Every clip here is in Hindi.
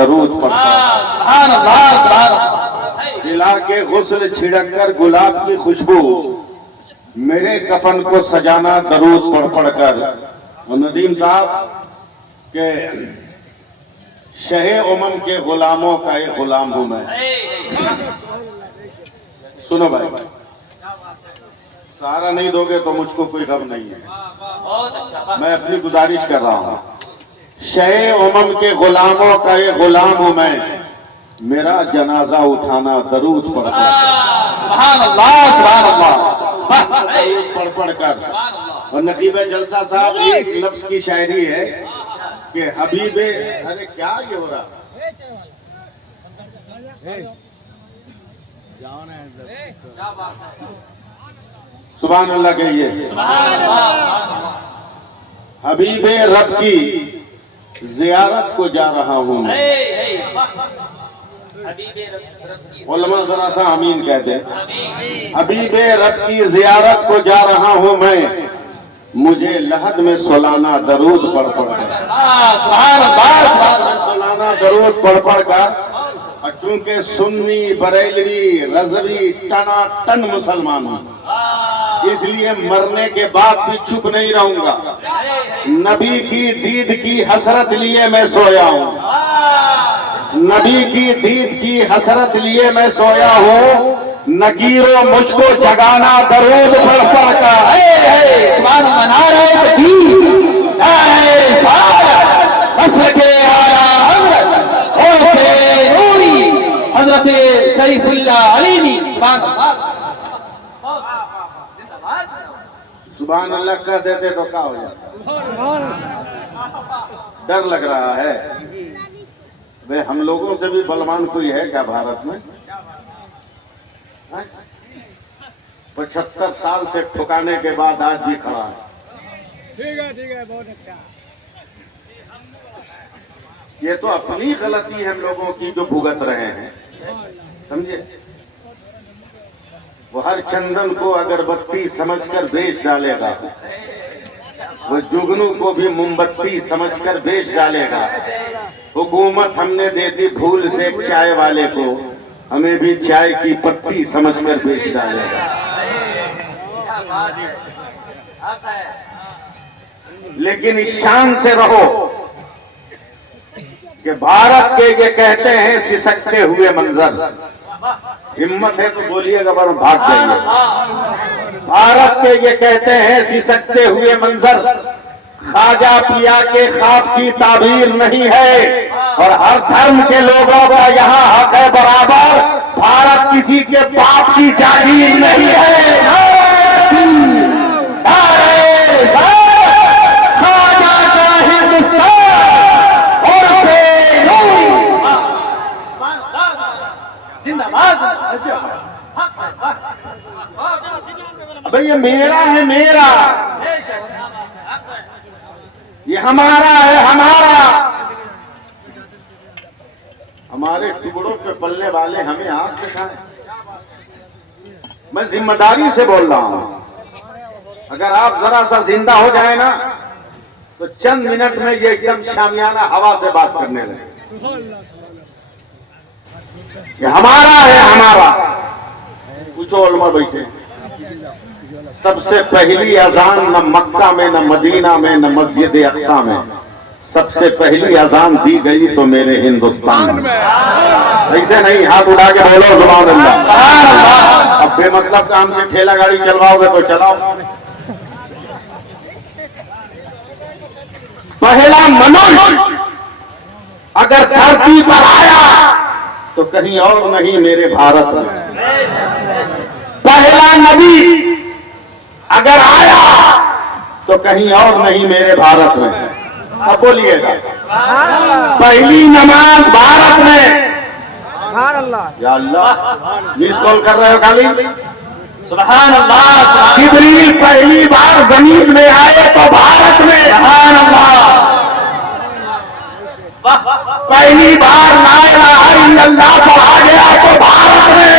दरूद पढ़ता, दिला के गुस्ल छिड़क कर गुलाब की खुशबू, मेरे कफन को सजाना दरूद पढ़ पढ़ कर। और नदीम साहब के शहे उमम के गुलामों का एक गुलाम हूं मैं। सुनो भाई, सहारा नहीं दोगे तो मुझको कोई गम नहीं है। मैं अपनी गुजारिश कर रहा हूं, शहे उमम के गुलामों का ये गुलाम हूं मैं, मेरा जनाजा उठाना दरूद पढ़कर, दरूद पढ़ पढ़ कर। और नकीब जलसा साहब एक लफ्ज की शायरी है कि हबीबे, अरे क्या ये हो रहा, सुभान अल्लाह कहिए। हबीबे रब की जियारत को जा रहा हूं मैं, उलमा जरा सा आमीन कहते। हबीबे रब की जियारत को जा रहा हूं मैं, मुझे लहद में सुलाना दरूद पढ़ पढ़ कर, सुलाना दरूद पढ़ पढ़ कर। और चूंकि सुन्नी बरेलवी रजवी टना टन मुसलमान हूं, इसलिए मरने के बाद भी चुप नहीं रहूंगा। नबी की दीद की हसरत लिए मैं सोया हूं, नबी की दीद की हसरत लिए मैं सोया हूं, नकीरों मुझको जगाना दरूद पढ़ पढ़ कर। हजरत सैफुल्लाह अलैहि सुभान अल्लाह कह देते तो क्या हो जाता। डर लग रहा है वे, हम लोगों से भी बलवान कोई है क्या भारत में? 75 साल से ठुकाने के बाद आज भी खड़ा है। ठीक है, बहुत अच्छा। ये तो अपनी गलती है हम लोगों की जो भुगत रहे हैं, समझे। वो हर चंदन को अगरबत्ती समझकर बेच डालेगा, वो जुगनू को भी मोमबत्ती समझकर बेच डालेगा। हुकूमत हमने दे दी भूल से चाय वाले को, हमें भी चाय की पत्ती समझकर बेच डालेगा। लेकिन इस शान से रहो कि भारत के ये कहते हैं सिसकते हुए मंजर, हिम्मत है तो बोलिएगा वरना भाग जाइए। भारत के ये कहते हैं सिसकते हुए मंजर, खाजा पिया के ख्वाब की ताबीर नहीं है, और हर धर्म के लोगों का यहाँ हक है बराबर, भारत किसी के बाप की जागीर नहीं है। भाई ये मेरा है, मेरा, ये हमारा है, हमारा। हमारे टुकड़ों पे पलने वाले हमें आंख दिखाएं। मैं जिम्मेदारी से बोल रहा हूं, अगर आप जरा सा जिंदा हो जाए ना तो चंद मिनट में ये एकदम शामियाना हवा से बात करने लगे। ये हमारा है, हमारा। पूछो उलमा बैठे, सबसे पहली अजान न मक्का में, न मदीना में, न मस्जिद अक्सा में, सबसे पहली अजान दी गई तो मेरे हिंदुस्तान में। ऐसे नहीं, हाथ उठा के बोलो सुभान अल्लाह। अब बेमतलब काम से ठेला गाड़ी चलवाओगे तो चलाओ। पहला मनुष्य अगर धरती पर आया तो कहीं और नहीं मेरे भारत में। पहला नबी अगर आया तो कहीं और नहीं मेरे भारत में। अब बोलिएगा, पहली नमाज भारत में। या अल्लाह, मिस कॉल कर रहे हो खाली। सुभान अल्लाह। जिब्रील पहली बार जमीन में आए तो भारत में। सुभान अल्लाह। पहली बार ला इलाहा इल्लल्लाह पढ़ा गया तो भारत में।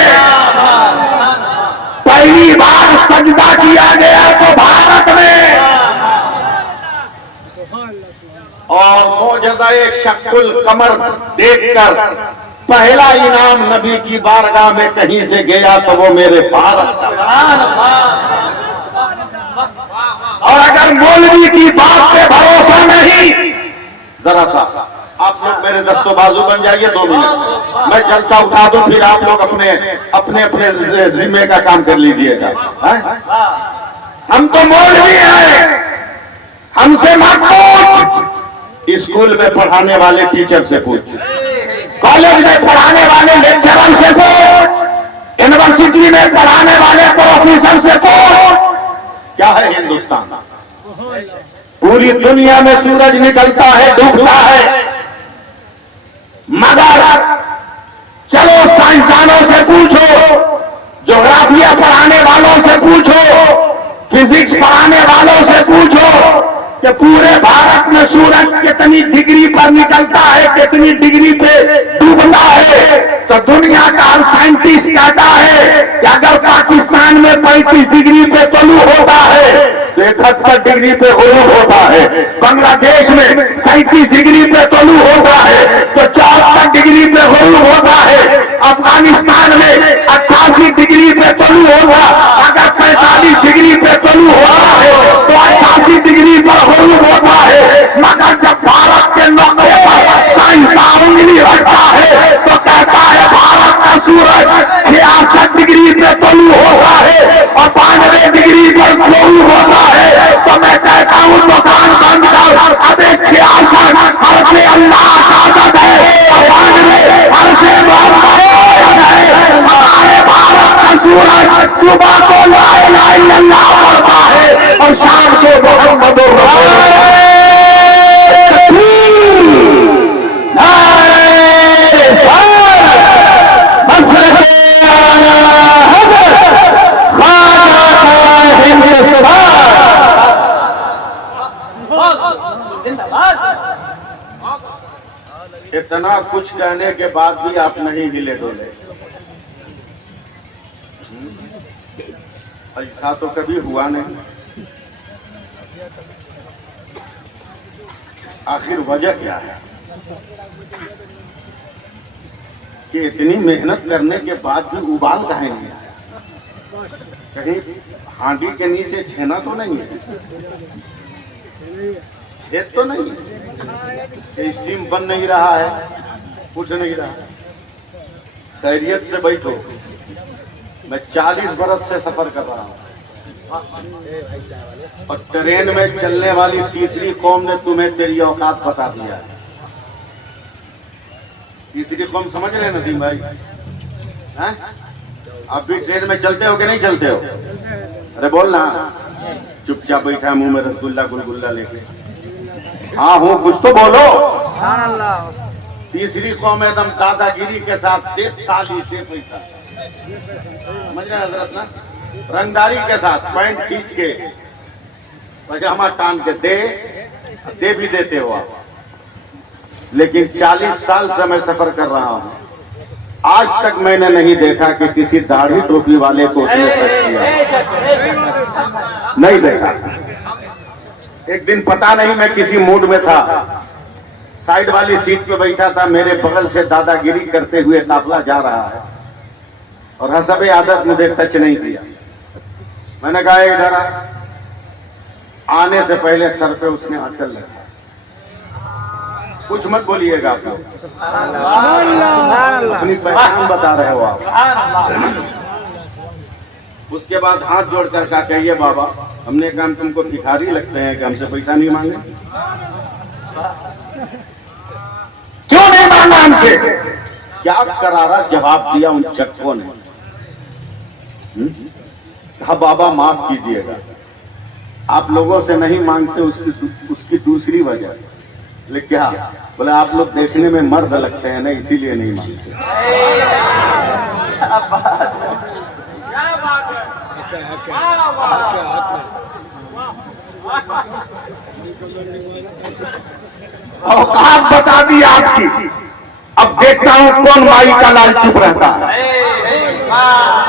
पहली बार सजदा किया गया तो भारत में। और मोजज़ाए शक्कुल कमर देखकर पहला इनाम नबी की बारगाह में कहीं से गया तो वो मेरे भारत का। और अगर मौलवी की बात पे भरोसा नहीं, जरा सा आप लोग मेरे दस्तों बाजू बन जाइए 2 मिनट, मैं जलसा उठा दूं, फिर आप लोग अपने अपने अपने जिम्मे का काम कर लीजिएगा। हम तो मौलवी हैं, हमसे मत पूछ, स्कूल में पढ़ाने वाले टीचर से पूछ, कॉलेज में पढ़ाने वाले लेक्चरर से पूछ, यूनिवर्सिटी में पढ़ाने वाले प्रोफेसर से पूछ। क्या है हिंदुस्तान? पूरी दुनिया में सूरज निकलता है, डूबता है, मगर चलो साइंसदानों से पूछो, ज्योग्राफिया पढ़ाने वालों से पूछो, फिजिक्स पढ़ाने वालों से पूछो कि पूरे भारत में सूरज कितनी डिग्री पर निकलता है, कितनी डिग्री पे डूबता है। तो दुनिया का हर साइंटिस्ट कहता है कि अगर पाकिस्तान में 35 डिग्री पे तलू होता है तो 71 डिग्री पे गुरूब होता है, बांग्लादेश में 37 डिग्री पे तलू होता है तो 74 डिग्री पे गुरूब होता है, अफगानिस्तान में 88 डिग्री पे तलू होगा, अगर 45 डिग्री पे तलू होता है तो 88 डिग्री पर गुरूब होता है। मगर जब भारत के नौके पर साइंसदान उंगली रखता है तो कहता है भारत का सूरज 66 डिग्री पे तलू होता है और 92 डिग्री पर गुरूब होता है। तो मैं कहता हूं दुकान बंद कर, अब 66 हर से अल्लाह ताकत है, 92 हर से हमारे भारत का सूरज सुबह को ला इलाहा इल्लल्लाह पढ़ता है और शाम को मोहम्मद इतना कुछ कहने के बाद भी आप नहीं हिले डोले। ऐसा तो कभी हुआ नहीं। आखिर वजह क्या है कि इतनी मेहनत करने के बाद भी उबाल काहे नहीं आया? कहीं हांडी के नीचे छेना तो नहीं है, छेद तो नहीं है, स्टीम बन नहीं रहा है, कुछ नहीं रहा। खैरियत से बैठो, मैं 40 बरस से सफर कर रहा हूँ और ट्रेन में चलने वाली तीसरी कौम ने तुम्हें तेरी औकात बता दिया है। तीसरी कौम समझ रहे नदीम भाई? हैं? आप भी ट्रेन में चलते हो कि नहीं चलते हो? अरे बोल ना, चुपचाप बैठा है मुंह में रसगुल्ला गुलगुल्ला लेके। हाँ हूँ, कुछ तो बोलो। तीसरी कौम एकदम दादागिरी के साथ दे ताली से पैसा, समझ रहे हजरत ना? रंगदारी के साथ पैंट खींच के पजामा टान के दे भी देते हो आप। लेकिन 40 साल से मैं सफर कर रहा हूँ, आज तक मैंने नहीं देखा कि किसी दाढ़ी टोपी वाले को उसने टच किया, नहीं देखा। एक दिन पता नहीं मैं किसी मूड में था, साइड वाली सीट पे बैठा था, मेरे बगल से दादागिरी करते हुए काफला जा रहा है और हसबे आदत मुझे टच नहीं किया। मैंने कहा इधर आने से पहले सर पे उसने आंचल रखा। कुछ मत बोलिएगा आप लोग, अपनी पहचान बता रहे हो आप। उसके बाद हाथ जोड़कर कहा कहिए बाबा, हमने कहा हम तुमको भिखारी लगते हैं कि हमसे पैसा नहीं मांगे? क्यों नहीं मांगा हमसे? क्या करारा जवाब दिया उन चक्कों ने। कहा बाबा माफ कीजिएगा, आप लोगों से नहीं मांगते उसकी दूसरी वजह। लेकिन क्या बोले, आप लोग देखने में मर्द लगते हैं ना, इसीलिए नहीं मांगते। औकात बता दी आपकी। अब देखता हूं कौन माई का लाल चुप रहता है।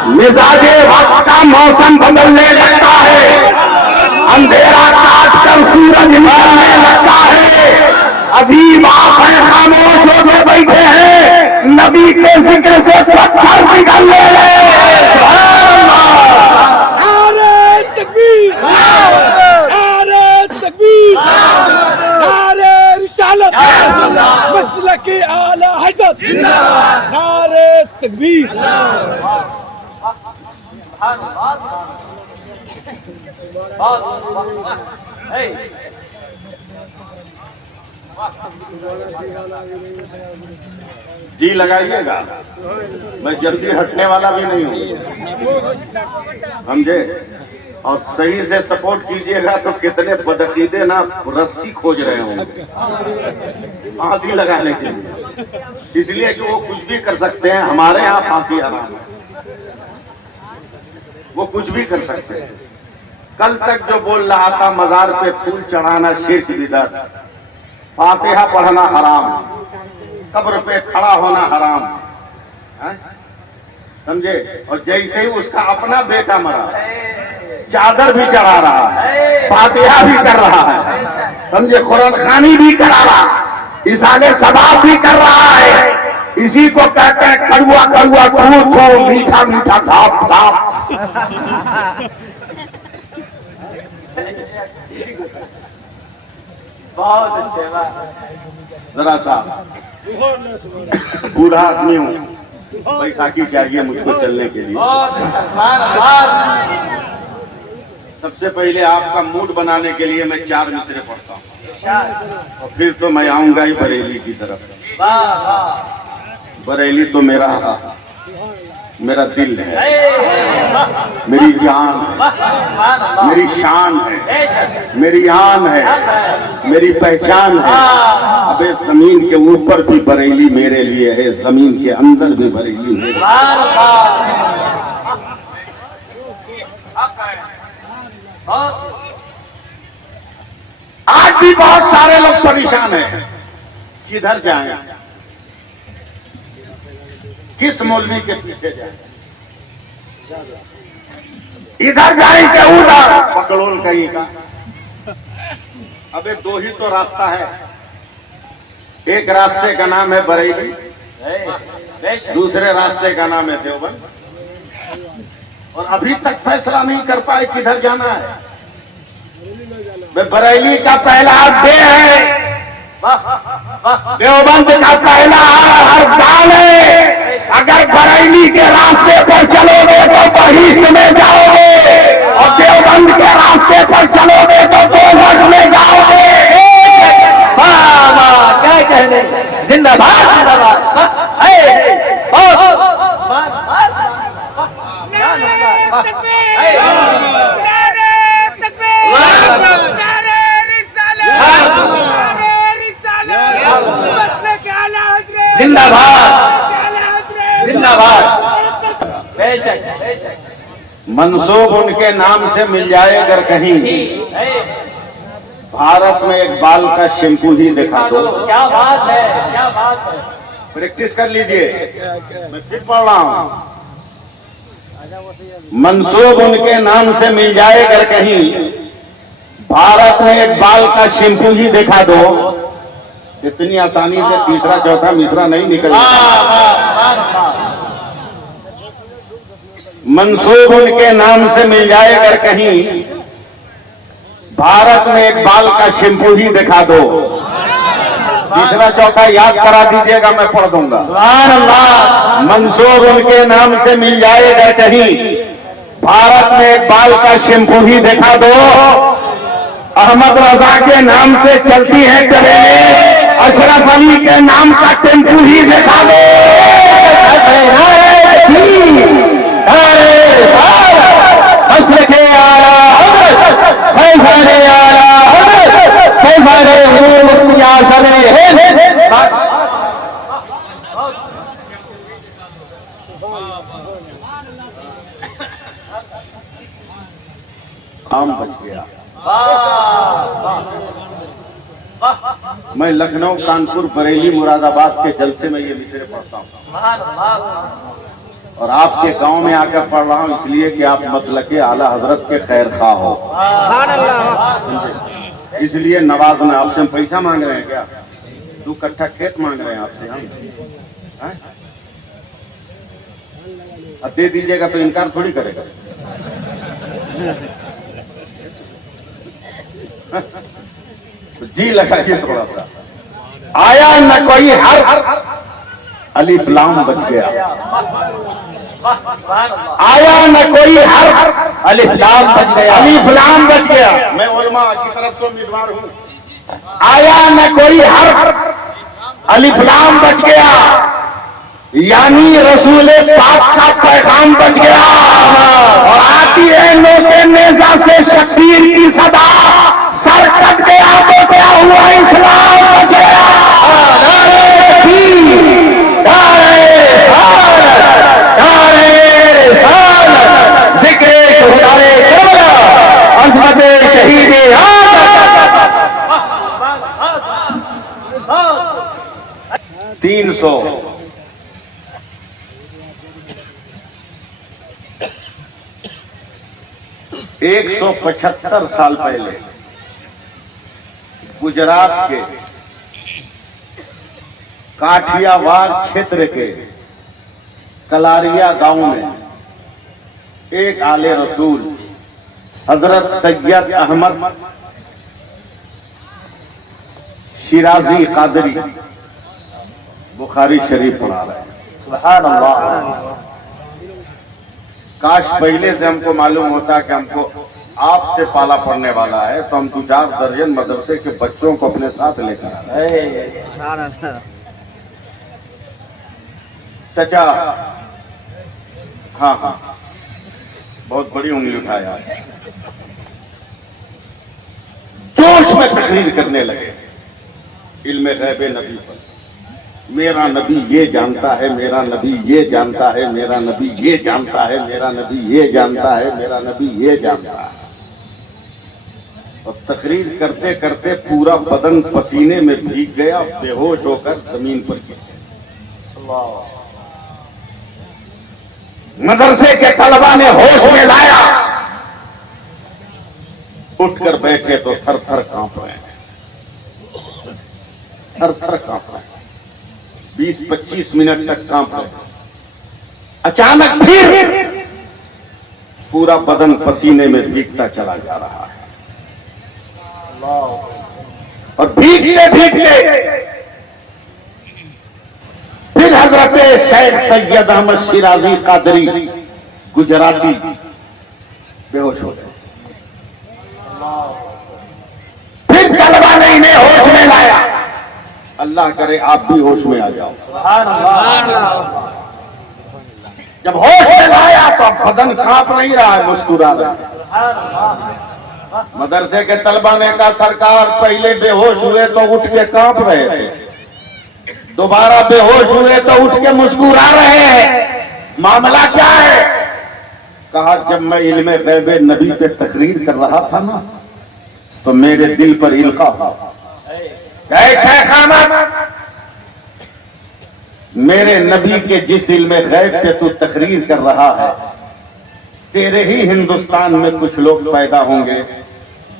मिजाजे वक्त का मौसम बदलने लगता है, अंधेरा काट कर सूरज निकलने लगता है। अजीब आप हैं, खामोश होकर बैठे हैं, नबी के जिक्र से पत्थर पिघलने लगे। नारे तकबीर, नारे तकबीर, नारे रिसालत, मसलके आला हज़रत, नारे तकबीर। जी लगाइएगा, मैं जल्दी हटने वाला भी नहीं हूँ, समझे। और सही से सपोर्ट कीजिएगा तो कितने बदअकीदे ना रस्सी खोज रहे होंगे फांसी लगाने के लिए, इसलिए कि वो कुछ भी कर सकते हैं। हमारे यहाँ फांसी हराम है, वो कुछ भी कर सकते हैं। कल तक जो बोल रहा था मजार पे फूल चढ़ाना शिर्क बिदअत, फातिहा पढ़ना हराम, कब्र पे खड़ा होना हराम, समझे। और जैसे ही उसका अपना बेटा मरा, चादर भी चढ़ा रहा है, फातिहा भी कर रहा है, समझे, कुरान खानी भी करा रहा, इसाले सबाब भी कर रहा है। इसी को कहते हैं कड़ुआ कड़ुआ खूब, मीठा मीठा धाप धाप। बहुत अच्छे जरा सा बूढ़ा आदमी हूँ, बैसाखी चाहिए मुझको चलने के लिए। सबसे पहले आपका मूड बनाने के लिए मैं 4 मिसरे पढ़ता हूँ, और फिर तो मैं आऊंगा ही बरेली की तरफ। बरेली तो मेरा दिल है, मेरी जान है, मेरी शान है, मेरी आन है, मेरी पहचान है। अबे जमीन के ऊपर भी बरेली मेरे लिए है, जमीन के अंदर भी बरेली मेरे लिए। आज भी बहुत सारे लोग परेशान हैं, किधर जाएं, किस मौलवी के पीछे जाएं, इधर जाएं क्या उधर, पकड़ोल कहीं का। अबे 2 ही तो रास्ता है, एक रास्ते का नाम है बरेली, दूसरे रास्ते का नाम है देवबंद। और अभी तक फैसला नहीं कर पाए किधर जाना है। बरेली का पहला अध्याय है, देवबंद का पहला हड़ताल है। अगर बरेली के रास्ते पर चलोगे तो बहिष्ठ में जाओगे, और देवबंद के रास्ते पर चलोगे तो दोजख में जाओगे। क्या कहने, जिंदाबाद जिंदाबाद। मंसूब उनके नाम से मिल जाए अगर कहीं, भारत में एक बाल का शैम्पू ही दिखा दो। क्या बात है, क्या बात है। प्रैक्टिस कर लीजिए, मैं फिर पढ़ रहा हूं। मंसूब उनके नाम से मिल जाए अगर कहीं, भारत में एक बाल का शैम्पू ही दिखा दो। इतनी आसानी से तीसरा चौथा मिसरा नहीं निकल। मंसूब उनके नाम से मिल जाए अगर कहीं, भारत में एक बाल का शैम्पू ही दिखा दो। तीसरा चौथा याद करा दीजिएगा, मैं पढ़ दूंगा। मंसूब उनके नाम से मिल जाए अगर कहीं, भारत में एक बाल का शैम्पू ही दिखा दो। अहमद रजा के नाम से चलती है ट्रेनें, अशरफ अली के नाम का टेम्पू ही दिखा दो। काम बच गया। मैं लखनऊ, कानपुर, बरेली, मुरादाबाद के जलसे में ये मिसरे पढ़ता हूँ, और आपके गांव में आकर पढ़ रहा हूँ इसलिए कि आप मसलके आला हजरत के खैर खा हो। इसलिए नवाजना, आपसे हम पैसा मांग रहे हैं क्या? 2 कट्ठा खेत मांग रहे हैं आपसे हम, हैं? अब दे दीजिएगा तो इनकार थोड़ी करेगा। तो जी लगाइए थोड़ा सा। आया न कोई हर अलिफ लाम बच गया, आया न कोई हर अलिफ लाम बच गया, अलिफ लाम बच गया। मैं उलमा की तरफ से उम्मीदवार हूँ। आया न कोई हर अलिफ लाम बच गया, यानी रसूल पाक का पैगाम बच गया। और आती है नोके नेजा से शकीर की सदा, सर कट गया तो क्या हुआ, इस्लाम बच गया। नारे तकबीर, नारे रिसालत, नारे रिसालत, ज़िक्र शुहदाए करबला, अज़मत शहीद आज़म। 300 175 साल पहले गुजरात के काठियावाड़ क्षेत्र के कलारिया गांव में एक आले रसूल हजरत सैयद अहमद शिराजी कादरी बुखारी शरीफ पढ़ा रहे हैं। सुभान अल्लाह। काश पहले से हमको मालूम होता कि हमको आपसे पाला पड़ने वाला है तो हम 2-4 दर्जन मदरसे के बच्चों को अपने साथ लेकर आ रहे। चाचा, हाँ हाँ, बहुत बड़ी उंगली उठाया। जोश में तकरीर करने लगे इल्मे गैब नबी पर। मेरा नबी ये जानता है, मेरा नबी ये जानता है, मेरा नबी ये जानता है, मेरा नबी ये जानता है, मेरा नबी ये जानता है। और तकरीर करते करते पूरा बदन पसीने में भीग गया, बेहोश होकर जमीन पर गिरे। मदरसे के तलबा ने होश में लाया, उठकर बैठे तो थर थर कांप रहे हैं, थर थर कांप रहे हैं। 20-25 मिनट तक कांप रहे। अचानक फिर पूरा बदन पसीने में भीगता चला जा रहा है। और भीगते भीगते फिर हजरत शेख सैयद अहमद शिराजी कादरी गुजराती बेहोश हो गए। फिर तलबा ने इन्हें होश में लाया। अल्लाह करे आप भी होश में आ जाओ। जब होश में लाया तो बदन कांप नहीं रहा है, मुस्कुरा रहा है। मदरसे के तलबा ने कहा सरकार पहले बेहोश हुए तो उठ के कांप रहे थे, दोबारा बेहोश हुए तो उठ के मुस्कुरा रहे हैं, मामला क्या है? कहा जब मैं इल्मे गैब नबी पे तकरीर कर रहा था ना तो मेरे दिल पर इल्का हुआ। मेरे नबी के जिस इल्मे गैब पे तू तकरीर कर रहा है, तेरे ही हिंदुस्तान में कुछ लोग पैदा होंगे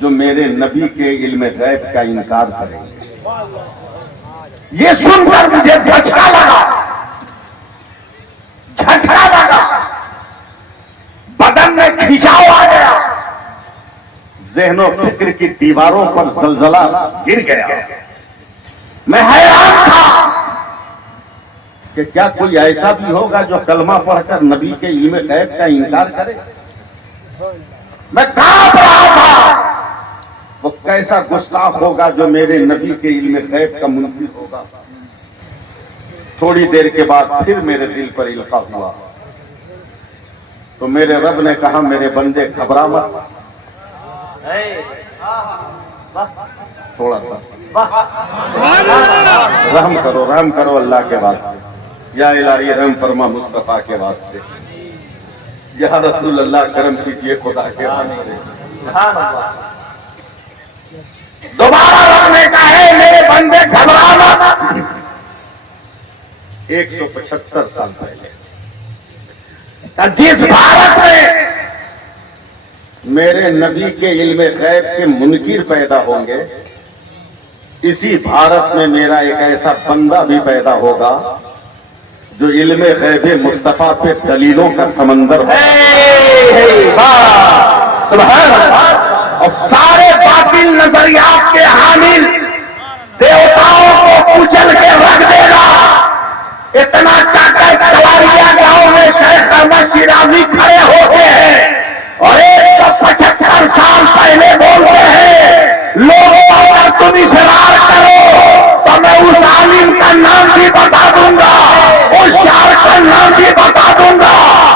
जो मेरे नबी के इल्मे गैब का इनकार करेंगे। ये सुनकर मुझे झटका लगा, झटका लगा, बदन में खिंचाव आ गया, ज़हनो फिक्र की दीवारों पर जलजला गिर गया। मैं हैरान था कि क्या कोई ऐसा भी होगा जो कलमा पढ़कर नबी के इल्मे गैब का इनकार करे। मैं कांप रहा था, वो कैसा गुस्ताख होगा जो मेरे नबी के इल्मे गैब का मुनकिर होगा। थोड़ी देर के बाद फिर मेरे दिल पर इल्का हुआ तो मेरे रब ने कहा मेरे बंदे घबरा मत, थोड़ा सा रहम करो अल्लाह के वास्ते, या इलाही रहम फरमा मुस्तफा के वास्ते, या रसूल अल्लाह करम कीजिए खुदा के वास्ते। दोबारा रब ने कहा है मेरे बंदे घबरा मत। 175 साल पहले जिस भारत में मेरे नबी के इल्मे गैब के मुनकिर पैदा होंगे, इसी भारत में मेरा एक ऐसा बंदा भी पैदा होगा जो इल्मे गैबे मुस्तफा पे दलीलों का समंदर सुभान अल्लाह। और सारे बातिल नजरियात के हामिल देवताओं को कुचल के रख देगा। इतना ताकत कलारिया गांव में शेख अहमद शिराजी खड़े होते हैं और 175 साल पहले बोलते हैं लोगों अगर तुम इसरार करो तो मैं उस आलिम का नाम भी बता दूंगा, उस शायर का नाम भी बता दूंगा।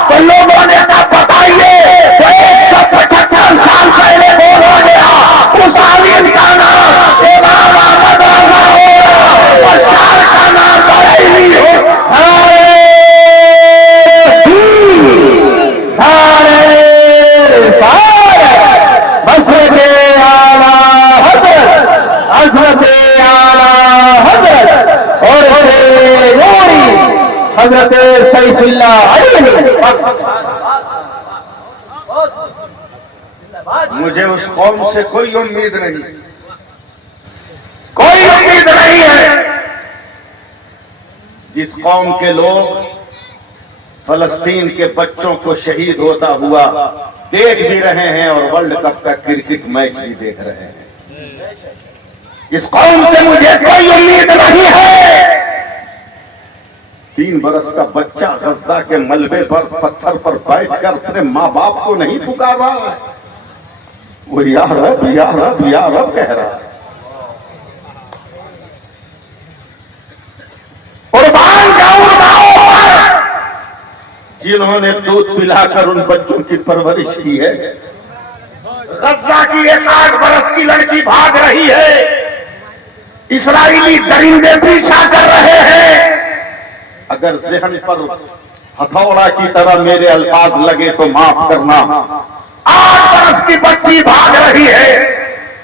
तो लोगों ने कहा बताइए, तो 175 साल पहले बोला गया उस आलिम का नाम इमाम अहमद रज़ा होगा और शायर का नाम बरेलवी होगा। हजरत सैफुल्लाह मुझे उस कौम से कोई उम्मीद नहीं, कोई उम्मीद नहीं है जिस कौम के लोग फलस्तीन के बच्चों को शहीद होता हुआ देख भी रहे हैं और वर्ल्ड कप का क्रिकेट मैच भी देख रहे हैं। इस कौम से मुझे कोई उम्मीद नहीं है। 3 बरस का बच्चा गज्जा के मलबे पर पत्थर पर बैठकर अपने माँ बाप को नहीं पुकार रहा है, वो या रब या रब या रब कह रहा है। कुर्बान जाऊं गांवों पर जिन्होंने दूध पिलाकर उन बच्चों की परवरिश की है। गज्जा की एक 8 बरस की लड़की भाग रही है, इस्राएली दरिंदे पीछा कर रहे हैं। अगर ज़हन पर हथौड़ा की तरह मेरे अल्फाज लगे तो माफ करना। 8 बरस की बच्ची भाग रही है,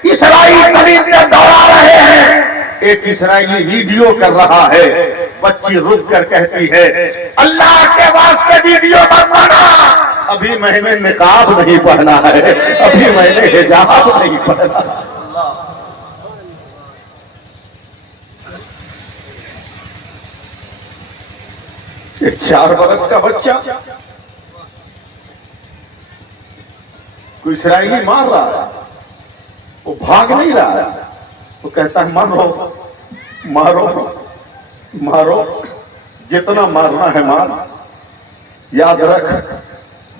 इस्राएली दरिंदे दौड़ा रहे हैं। एक इस्राएली वीडियो कर रहा है, बच्ची रुक कर कहती है अल्लाह के वास्ते वीडियो मत बना, अभी मैंने निकाब नहीं पहना है, अभी मैंने हिजाब नहीं पहना। एक 4 बरस का बच्चा कोई इस्राएली मार रहा है, वो भाग नहीं रहा है, वो कहता है मारो मारो मारो, जितना मारना है मार। याद रख,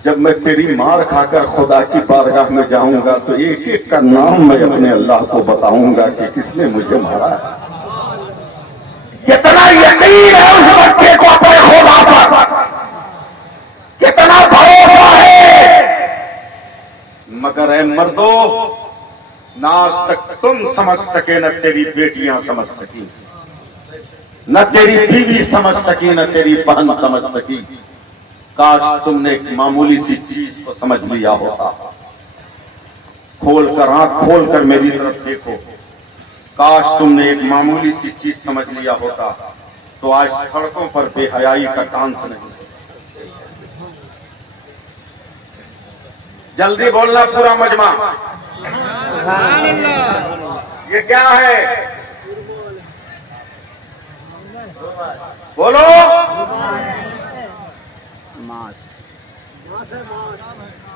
जब मैं तेरी मार खाकर खुदा की बारगाह में जाऊंगा तो एक एक का नाम मैं अपने अल्लाह को बताऊंगा कि किसने मुझे मारा है। कितना यकीन है उस बच्चे को अपने खुदा पर, कितना भरोसा है। मगर ऐ मर्दो, ना आज तक तुम समझ सके, न तेरी बेटियां समझ सकी, न तेरी बीवी समझ सकी, न तेरी बहन समझ सकी। काश तुमने एक मामूली सी चीज को समझ लिया होता। खोलकर आंख खोलकर मेरी तरफ देखो, काश तुमने एक मामूली सी चीज समझ लिया होता तो आज सड़कों पर बेहयाई का डांस नहीं। जल्दी बोलना पूरा मजमा। ये क्या है? बोलो। मास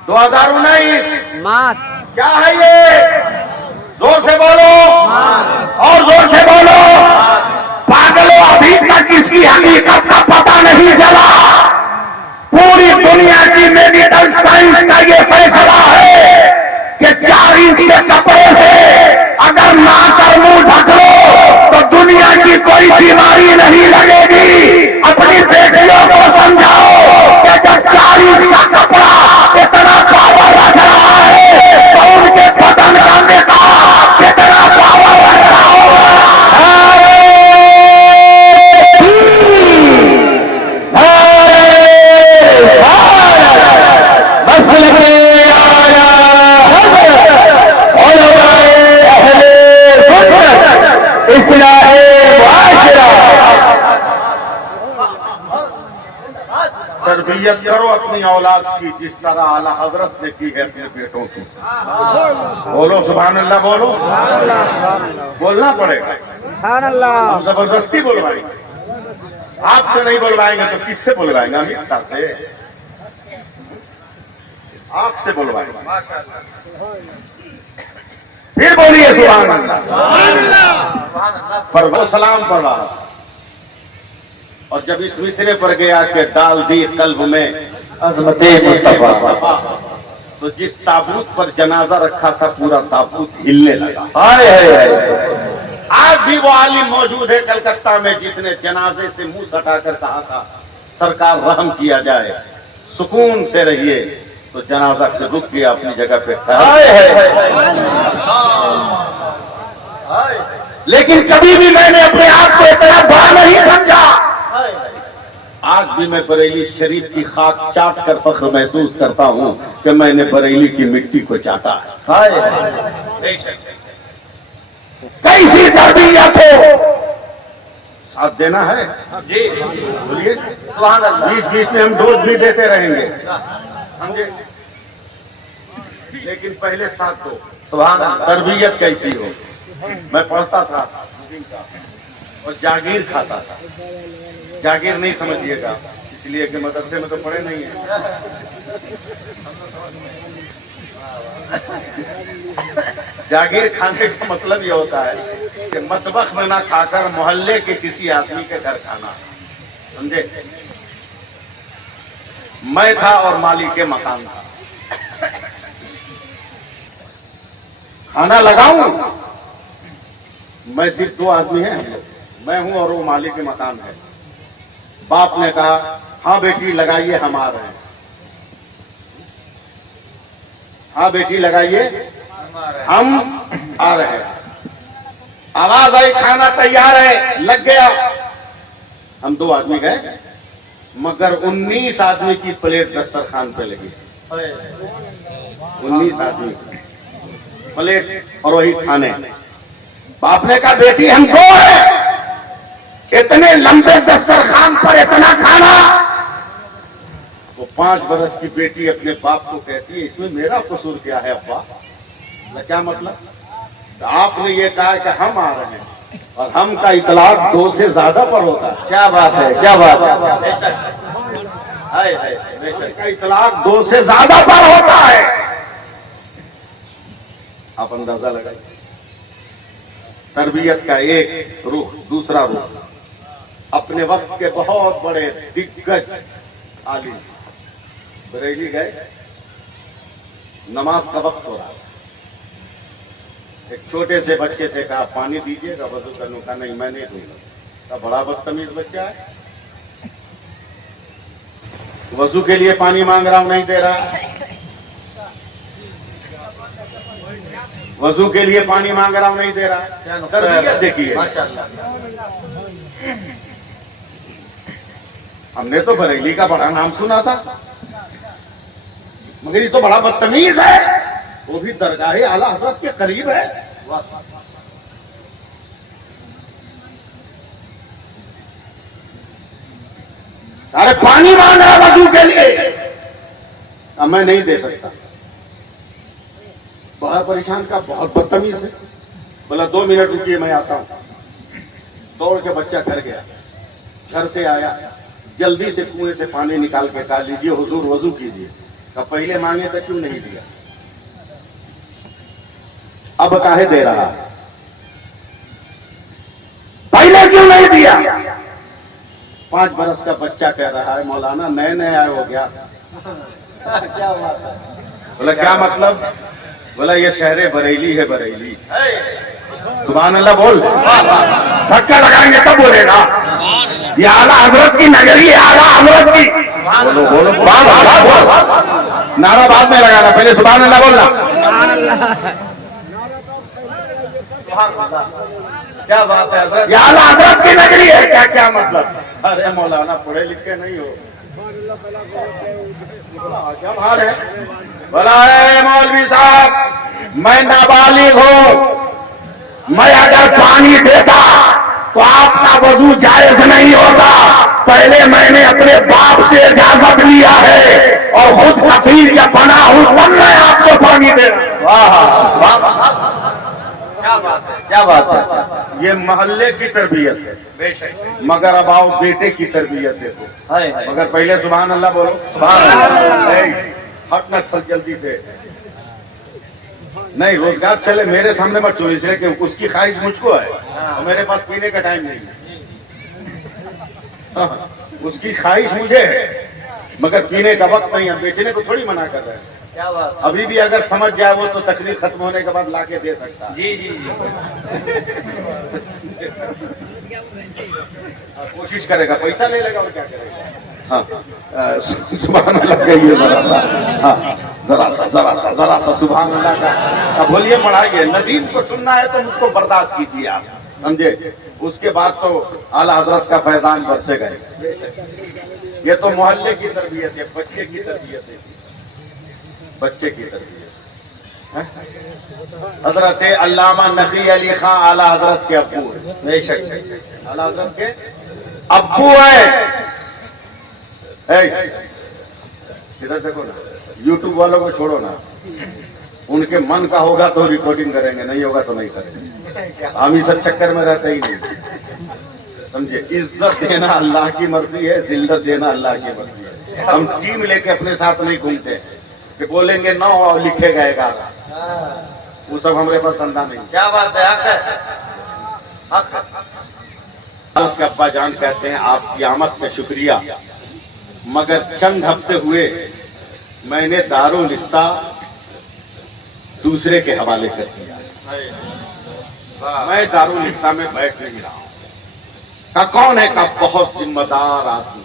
2019 मास क्या है ये? जोर से बोलो और जोर से बोलो। पागलों, अभी तक इसकी हकीकत का पता नहीं चला। पूरी दुनिया की मेडिकल साइंस का ये फैसला है कि 4 इंच के कपड़े से अगर नाक और मुंह ढक लो तो दुनिया की कोई बीमारी नहीं लगेगी। अपनी बेटियों को समझाओ कि जब 4 इंच का कपड़ा इतना पावर रख रहा है तो उनके बदन का निकाह कितना पावर रख रहा होगा। तरबियत करो अपनी औलाद की जिस तरह आला हजरत ने की है अपने बेटों की। बोलो सुभान अल्लाह, बोलो बोलना पड़ेगा। हम जबरदस्ती बुलवाएंगे, आपसे नहीं बुलवाएंगे तो किससे बुलवाएंगे? अमित शाह से, आपसे बुलवाएंगे। फिर बोलिए सुभान अल्लाह। पर वो सलाम पढ़ रहा था और जब इस मिसरे पर गया कि डाल दी कल्ब में अज़मते मुस्तफा, तो जिस ताबूत पर जनाजा रखा था पूरा ताबूत हिलने लगा। आज भी वो आलिम मौजूद है कलकत्ता में जिसने जनाजे से मुंह सटाकर कहा था सरकार रहम किया जाए, सुकून से रहिए, तो जनाजा से रुक गया अपनी जगह पे। लेकिन कभी भी मैंने अपने आप को इतना बड़ा नहीं समझा। आज भी मैं बरेली शरीफ की खाक चाट कर फख्र महसूस करता हूँ कि मैंने बरेली की मिट्टी को चाटा है। कैसी तरबियत हो, साथ देना है जी, बोलिए सुभान अल्लाह। बीच बीच में हम डोज भी देते रहेंगे, समझे, लेकिन पहले साथ दो। सुभान अल्लाह। तरबियत कैसी हो? मैं पढ़ता था और जागीर खाता था। जागीर नहीं समझिएगा इसलिए कि मदरसे में तो पढ़े नहीं है। जागीर खाने का मतलब ये होता है कि मतबख में ना खाकर मोहल्ले के किसी आदमी के घर खाना, समझे। मैं था और मालिक के मकान था, खाना लगाऊं, मैं सिर्फ दो आदमी हैं, मैं हूं और वो मालिक के मकान है। बाप ने कहा हाँ बेटी लगाइए, हम आ रहे हैं। हाँ बेटी लगाइए, हम आ रहे हैं। आवाज आई खाना तैयार है, लग गया। हम दो आदमी गए, मगर 19 आदमी की प्लेट दस्तरखान पे लगी। 19 आदमी प्लेट और वही खाने। बाप ने कहा बेटी हम दो हैं, इतने लंबे दस्तरखान पर इतना खाना। वो 5 बरस की बेटी अपने बाप को कहती है इसमें मेरा कसूर क्या है अब्बा? क्या मतलब? तो आपने ये कहा कि हम आ रहे हैं और हम का इतलाक 2 से ज्यादा पर होता है। क्या बात है, क्या बात है, का इतलाक 2 से ज्यादा पर होता है। आप अंदाजा लगाइए। तरबियत का एक रुख, दूसरा रुख अपने वक्त के बहुत बड़े दिग्गज आलिम बरेली गए, नमाज का वक्त हो रहा है। एक छोटे से बच्चे से कहा पानी दीजिएगा वजू करने का, नहीं मैं नहीं दूंगा। बड़ा बदतमीज बच्चा है, वजू के लिए पानी मांग रहा हूं, नहीं दे रहा। वजू के लिए पानी मांग रहा हूं, नहीं दे रहा। तरबियत देखिए। हमने तो बरेली का बड़ा नाम सुना था, मगर ये तो बड़ा बदतमीज है, वो भी दरगाह आला हजरत के करीब है। अरे पानी मांग रहा वजू के लिए, अब मैं नहीं दे सकता। बड़ा परेशान का, बहुत बदतमीज है। बोला 2 मिनट रुकिए मैं आता हूं। दौड़ के बच्चा घर गया, घर से आया, जल्दी से कुएं से पानी निकाल के कहा लीजिए हुजूर वजू कीजिए। कहा पहले मांगे तो क्यों नहीं दिया? अब काहे दे रहा? पहले क्यों नहीं दिया? 5 बरस का बच्चा कह रहा है मौलाना नए नए आए हो गया। बोला क्या मतलब? बोला ये शहर बरेली है, बरेली। सुभान अल्लाह बोल, धक्का लगाएंगे तब बोलेगा। ये आला हजरत की नगरी है, आला हजरत की। बोलो बोलो, नारा बाद में लगाना, पहले सुभान अल्लाह बोलना। क्या बात है, ये आला हजरत की नगरी है। क्या क्या मतलब? अरे मौलाना पढ़े लिखे नहीं हो। क्या बात है? बोला मौलवी साहब मैं नाबालिग हूं, मैं अगर पानी देता तो आपका वजू जायज नहीं होता। पहले मैंने अपने बाप से इजाजत लिया है और खुद कफील या बना हूं, तब मैं आपको पानी दे रहा हूं। वाह वाह, क्या बात है, क्या बात है। ये मोहल्ले की तरबियत है, बेशक। मगर अब आओ बेटे की तरबियत देखो। मगर पहले सुभान अल्लाह बोलो। सुभान अल्लाह। हट न चल जल्दी से। नहीं, रोजगार चले मेरे सामने मत चलो, इसलिए कि उसकी ख्वाहिश मुझको है और मेरे पास पीने का टाइम नहीं है। हाँ, उसकी ख्वाहिश मुझे है मगर पीने का वक्त नहीं, हम बेचने को थोड़ी मना कर रहे हैं। क्या बात। अभी भी अगर समझ जाए वो तो तकलीफ खत्म होने के बाद लाके दे सकता है। जी जी जी। कोशिश करेगा, पैसा ले लेगा और क्या करेगा। हाँ, सुभान अल्लाह कहिए जरा सा। हाँ, जरा सा सुभान अल्लाह का। अब बोलिए, पढ़ाइए। नदीम को सुनना है तो मुझको बर्दाश्त कीजिए आप, समझे। उसके बाद तो आला हजरत का फैजान बरसेगा। ये तो मोहल्ले की तरबियत है, बच्चे की तरबियत है, बच्चे की तरबियत। हजरत अल्लामा नबी अली खां आला हजरत के अब्बू है। बेशक, आला हजरत के अब्बू है। इधर देखो ना, यूट्यूब वालों को छोड़ो ना, उनके मन का होगा तो रिकॉर्डिंग करेंगे, नहीं होगा तो नहीं करेंगे। हम इस चक्कर में रहते ही नहीं, समझे। इज्जत देना अल्लाह की मर्जी है, जिल्लत देना अल्लाह की मर्जी है। हम टीम लेके अपने साथ नहीं घूमते कि बोलेंगे 9 और लिखेगा 11। वो सब हमारे पास धंधा नहीं। क्या बात है। उसके अब्बा जान कहते हैं, आप क़यामत में शुक्रिया, मगर चंद हफ्ते हुए मैंने दारुल इफ्ता दूसरे के हवाले कर दिया। मैं दारुल इफ्ता में बैठ नहीं रहा हूं। का कौन है? का बहुत जिम्मेदार आदमी,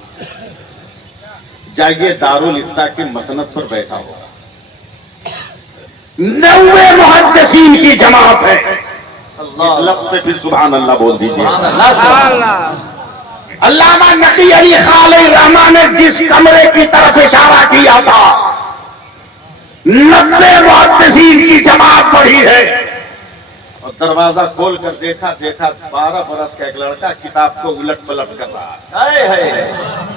जाइए दारुल इफ्ता की मसनद पर बैठा होगा। 90 मुहद्दिसीन की जमात है। लफ्ज़ पे फिर सुभान अल्लाह बोल दीजिए। अल्लामा नकी अली खान रहमान ने जिस कमरे की तरफ इशारा किया था, 90 मुहद्दिसीन की जमात पढ़ी है। और दरवाजा खोल कर देखा 12 बरस का एक लड़का किताब को उलट पलट कर रहा है।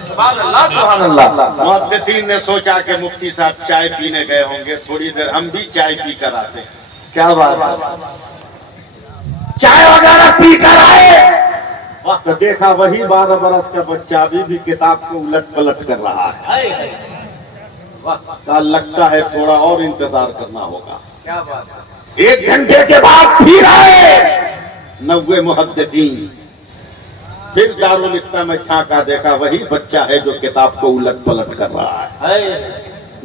सुभान अल्लाह। मुहद्दिसीन ने सोचा कि मुफ्ती साहब चाय पीने गए होंगे, थोड़ी देर हम भी चाय पी कर आते हैं। क्या बात। चाय वगैरह पी कर आए तो देखा वही 12 बरस का बच्चा अभी भी किताब को उलट पलट कर रहा है। लगता है थोड़ा और इंतजार करना होगा। क्या बात। 1 घंटे के बाद फिर आए 90 मुहद्दिसीन। फिर दारुल इफ्ता में झांका, देखा वही बच्चा है जो किताब को उलट पलट कर रहा है।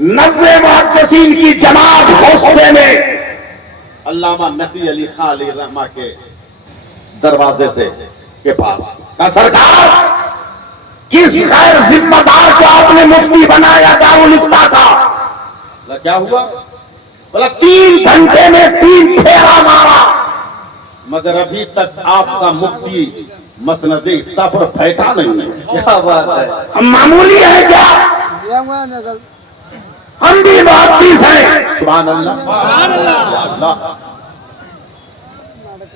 90 मुहद्दिसीन की जमात हौसले में अल्लामा नबी अली खान रहमा के दरवाजे से के पास का, सरकार किस गैर जिम्मेदार को आपने मुफ्ती बनाया दारुल इफ्ता का? क्या हुआ? बोला 3 घंटे में 3 फेरा मारा, मगर अभी तक आपका मुफ्ती मसनद इफ्ता पर बैठा नहीं है। क्या बात है। हम मामूली है क्या? हम भी मुहद्दिस हैं। सुभान अल्लाह।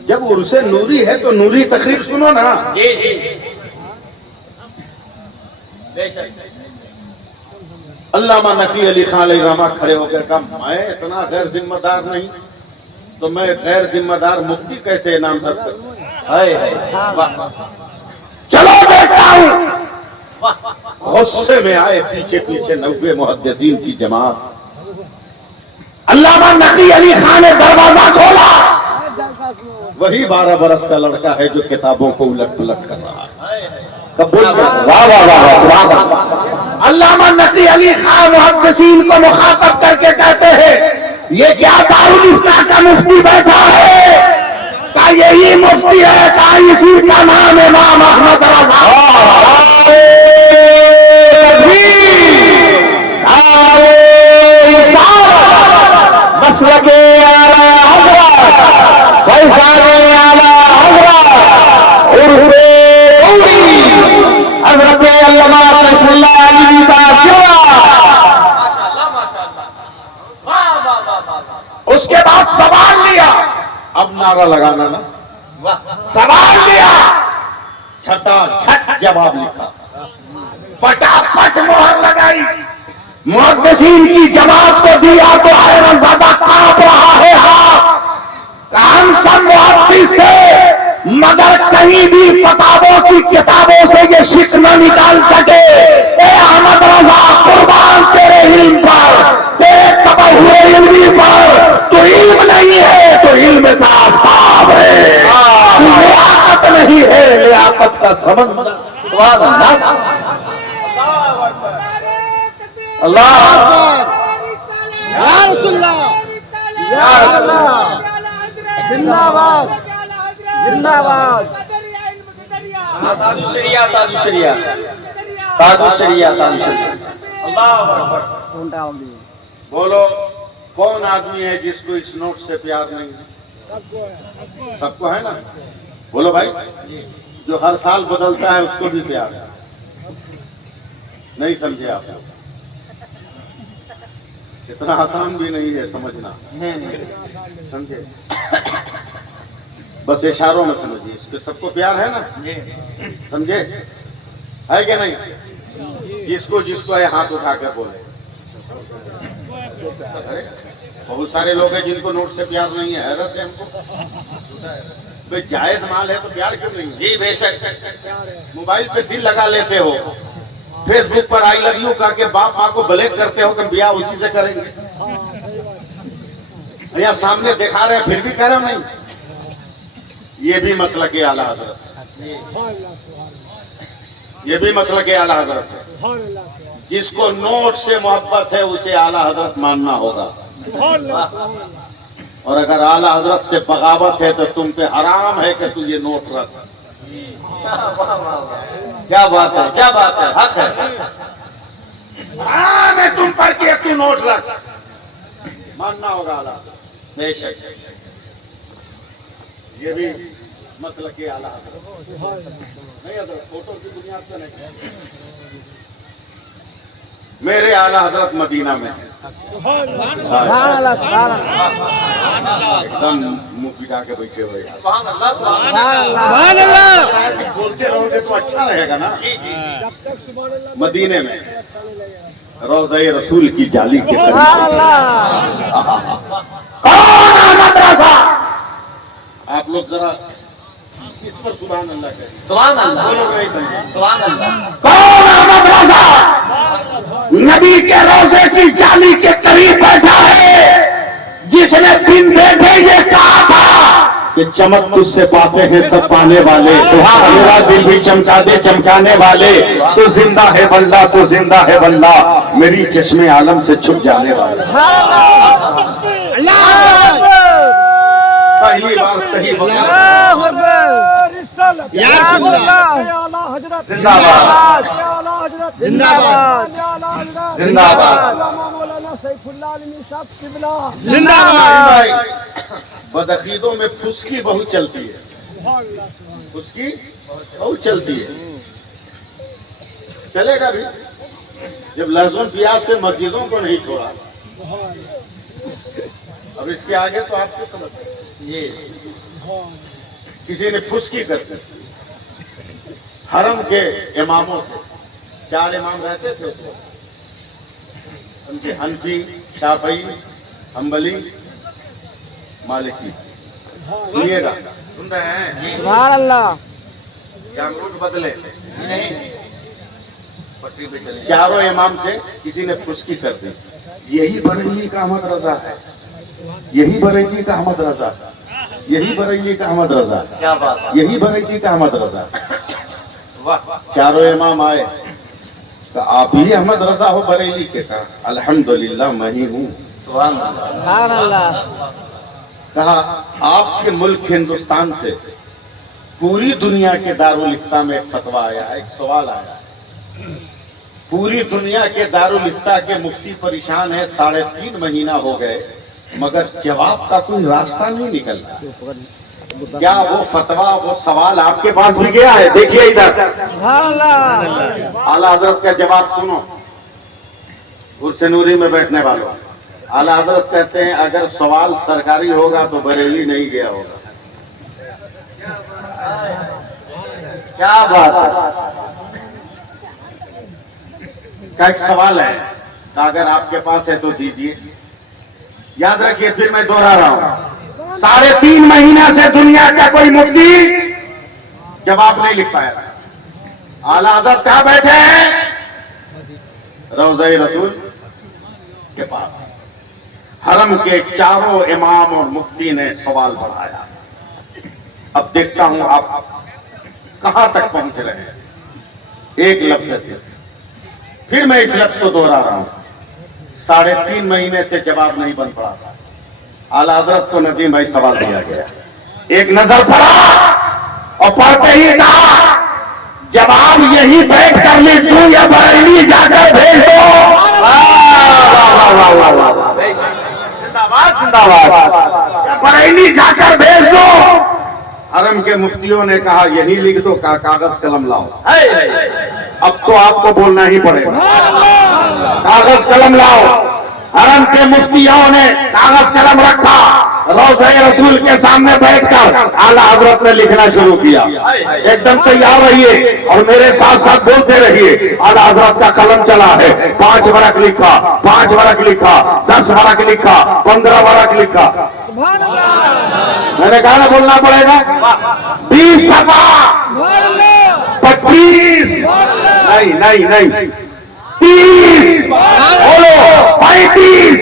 जब उर्से नूरी है तो नूरी तकरीर सुनो ना। जी जी। अल्लामा नकी अली खान रहमा खड़े होकर कहा, मैं इतना गैर जिम्मेदार नहीं तो मैं गैर जिम्मेदार मुफ्ती कैसे नामजद करूं? चलो देखता हूं। गुस्से में आए पीछे पीछे 90 मुहद्दिसीन की जमात। अल्लामा नकी अली खान ने दरवाजा खोला, वही 12 बरस का लड़का है जो किताबों को उलट पलट कर रहा है। वाह वाह वाह। अल्लामा नकी अली खान मुहद्दिसीन को मुखातब करके कहते हैं, ये क्या दारुल इफ्ता का मुफ्ती बैठा है? क्या यही मुफ्ती है? क्या इसी का नाम इमाम अहमद रज़ा? मसलके आला हज़रत, फैज़ाने आला हज़रत, उर्फ़े उरी, हज़रत अल्लामा रसूलुल्लाह अली ताक़िया। उसके बाद सवाल लिया, अब नारा लगाना ना, सवाल लिया, जवाब लिखा। फटाफट मोहर लगाई, मुहद्दिसीन की जमात को दिया तो हैरतज़दा कांप रहा है हाथ। हम सब मुहद्दिस थे, मगर कहीं भी फतावों की किताबों से ये शिक न निकाल सके। ए अहमद रजा, कुर्बान तेरे इल्म पर, तेरे तबा हुए इल्मी पर। तो इल्म नहीं है तो इल्म का आफताब है, लियाकत नहीं है लियाकत का समंदर। अल्लाह या रसूलल्लाह, या रसूलल्लाह, जिंदाबाद जिंदाबाद। ताजु शरिया, ताजु शरिया, ताजु शरिया, ताजु शरिया। अल्लाह अकबर। बोलो, कौन आदमी है जिसको इस नोट से प्यार नहीं है? सबको है ना? बोलो भाई, जो हर साल बदलता है उसको भी प्यार है। नहीं समझे आप? इतना आसान भी नहीं है समझना, समझे? बस इशारों में समझिए, इसके सबको प्यार है ना, समझे? है कि नहीं? जिसको जिसको है हाथ उठा कर बोले। बहुत सारे लोग हैं जिनको नोट से प्यार नहीं है, हैरत है हमको। भाई जायज माल है तो प्यार क्यों नहीं है? जी बेशक। मोबाइल पे दिल लगा लेते हो, फेसबुक पर आई लव यू कह के बाप माँ को ब्लैक करते हो, तुम ब्याह उसी से करेंगे। या सामने दिखा रहे हैं फिर भी कह रहे हो नहीं। ये भी मसला के आला हजरत है, ये भी मसला के आला हजरत है। जिसको नोट से मोहब्बत है उसे आला हजरत मानना होगा, और अगर आला हजरत से बगावत है तो तुम पे हराम है कि तू ये नोट रख। क्या बात है, क्या बात है, हक है। हराम है तुम पर कि तू नोट रख, मानना होगा आला हजरत। बेशक। ये भी मसला के आला हजरत नहीं, हजरत फोटो की बुनियाद पर नहीं। मेरे आला हजरत मदीना में है, एकदम मुंह पिटा के बैठे हुए। सुभान अल्लाह, सुभान अल्लाह। बोलते रहोगे तो अच्छा रहेगा ना। मदीने में रोज़े रसूल की जाली के आप लोग जरा इस पर सुभान अल्लाह करें। सुभान अल्लाह, बोलोगे नहीं समझे? सुभान अल्लाह। कौन अहमद रजा नबी के रोजे की जाली के करीब बैठा है, जिसने दिन बैठे ये कहा था कि चमक तुझसे पाते हैं सब पाने वाले, मेरा दिल भी चमका दे चमकाने वाले। तो जिंदा है बल्ला, तो जिंदा है बल्ला, मेरी चश्मे आलम से छुप जाने वाले। पहली बार सही जिंदाबाद जिंदाबाद जिंदाबाद जिंदाबाद। बदअकीदों में फुस्की बहुत चलती है, फुस्की बहुत चलती है, चलेगा भी जब लहसुन प्याज से मस्जिदों को नहीं छोड़ा। अब इसके आगे तो आपको समझ ये किसी ने फुस्की करते हरम के इमामों से, 4 इमाम रहते थे उसमें, उनके हनफी, शाफई, हम्बली, मालिकी। सुनिएगा, सुन रहे हैं? सुभान अल्लाह। क्या रूट बदले? पटरी पे चले। चारों इमाम से किसी ने फुस्की कर दी। यही बरेली का अहमद रजा है, यही बरेली का अहमद रजा, यही बरेली का अहमद रजा, क्या बात है। यही बरेली का अहमद रजा। चारों इमाम आए तो आप ही अहमद रजा हो बरेली के? कहा अल्हम्दुलिल्लाह मैं ही हूँ। सुभान अल्लाह, सुभान अल्लाह। कहा आपके मुल्क हिंदुस्तान से पूरी दुनिया के दारुल इफ्ता में एक फतवा आया है, एक सवाल आया है। पूरी दुनिया के दारुल इफ्ता के मुफ्ती परेशान है, 3.5 महीना हो गए मगर जवाब का कोई रास्ता नहीं निकल रहा। क्या वो फतवा, वो सवाल आपके पास भी गया है? देखिए इधर, सुभान अल्लाह। आला हजरत का जवाब सुनो। कुर्सी नूरी में बैठने वालों, आला हजरत कहते हैं अगर सवाल सरकारी होगा तो बरेली नहीं गया होगा। क्या बात है, का एक सवाल है, अगर आपके पास है तो दीजिए। याद रखिए, फिर मैं दोहरा रहा हूं, 3.5 महीना से दुनिया का कोई मुफ्ती जवाब नहीं लिख पाया। आला हज़रत कहां बैठे हैं? रौज़ा-ए रसूल के पास। हरम के चारों इमाम और मुफ्ती ने सवाल बढ़ाया। अब देखता हूं आप कहां तक पहुंच रहे हैं। एक लफ्ज से फिर मैं इस लफ्ज को दोहरा रहा हूं, 3.5 महीने से जवाब नहीं बन पड़ा था। आला हज़रत को नदीम भाई सवाल दिया गया, एक नजर पड़ा और पढ़ते ही कहा, जवाब यही बैठ कर ले तू या बरेली जाकर भेज दो। जिंदाबाद जिंदाबाद, बरेली जाकर भेज दो। हरम के मुफ्तियों ने कहा यही लिख दो, कागज कलम लाओ। अब तो आपको बोलना ही पड़ेगा, कागज कलम लाओ। हरम के मुफ्तियों ने कागज कलम रखा, रौज़ा-ए रसूल के सामने बैठकर आला हज़रत ने लिखना शुरू किया। एकदम तैयार रहिए और मेरे साथ साथ बोलते रहिए। आला हज़रत का कलम चला है, 5 बरक लिखा, 5 बरक लिखा, 10 बरक लिखा, 15 बरक लिखा। मैंने कहा ना बोलना पड़ेगा। 20 सफा, 25, नहीं 30, बोलो 35,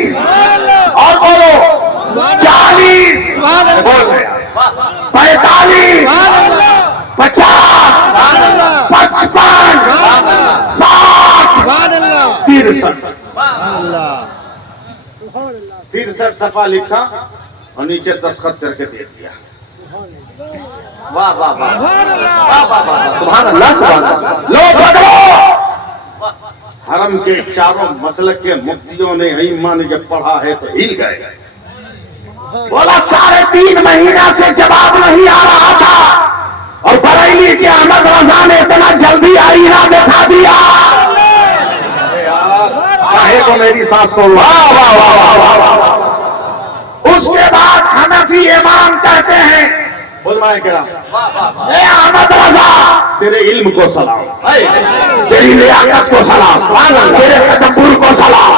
और बोलो 40, बोल रहे 45, 50, 55, 60, 63 सफा लिखा और नीचे दस्तखत करके दे दिया। वाह वाह वाह वाह वाह वाह, सुभान अल्लाह, सुभान अल्लाह। लो पकड़ो। हरम के चारों मसलक के मुफ्तियों ने इमाम ने जब पढ़ा है तो हिल गए। बोला 3.5 महीना से जवाब नहीं आ रहा था और बरेली के अहमद रजा ने इतना जल्दी आईना दिखा दिया। चाहे तो मेरी सांस को वाह वाह वाह वाह वाह। उसके बाद हनफी इमाम कहते हैं, बुलवाए क्या, ए अहमद रजा, तेरे इल्म को सलाम, तेरी लियाकत को सलाम, तेरे तकब्बुर को सलाम,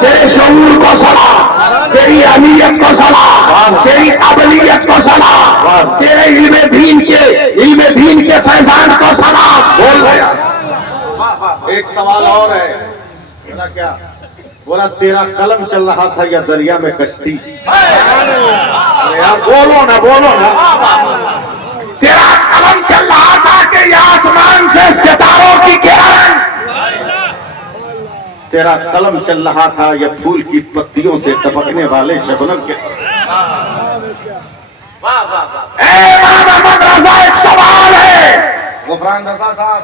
तेरे शऊर को सलाम, तेरी अहमियत को सलाम, तेरी काबिलियत को सलाम, तेरे इल्मे दीन के फैजान को सलाम। बोल गया। एक सवाल और है, बोला क्या? बोला तेरा कलम चल रहा था या दरिया में कश्ती? अरे यार बोलो ना, बोलो ना। तेरा कलम चल रहा था कि या आसमान से सितारों की किरण? तेरा कलम चल रहा था या फूल की पत्तियों से टपकने वाले शबनम के? एक सवाल है गुफरान रजा साहब,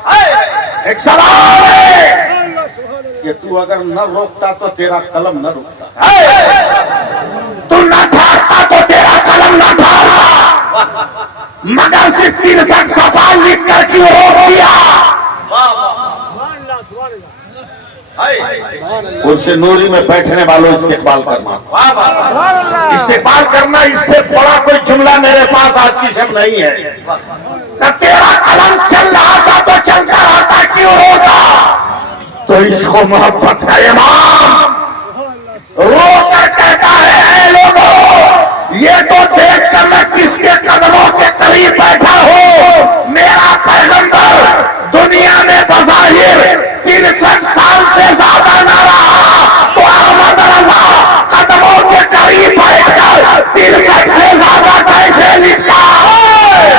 एक सवाल है कि तू अगर न रोकता तो तेरा कलम न रुकता, तू न ठाकता तो तेरा कलम न ठाकता, मगर सिर्फ 63 सफा लिख कर क्यों रोक दिया? उनसे नूरी में बैठने वालों इस्तेकबाल करना, इस्तेकबाल करना, इससे बड़ा कोई जुमला मेरे पास आज की शब्द नहीं है। तो तेरा कलम चल रहा था तो चलता रहता, क्यों रोका? तो इसको मोहब्बत का इमाम रोकर कहता है, ऐ लोगों, ये तो देख कर मैं किसके कदमों के करीब बैठा हूँ। मेरा पैगंबर दुनिया में बज़ाहिर 63 साल से ज्यादा न रहा, तो अहमद रजा कदमों के करीब बैठकर 63 से ज्यादा कैसे लिखता है?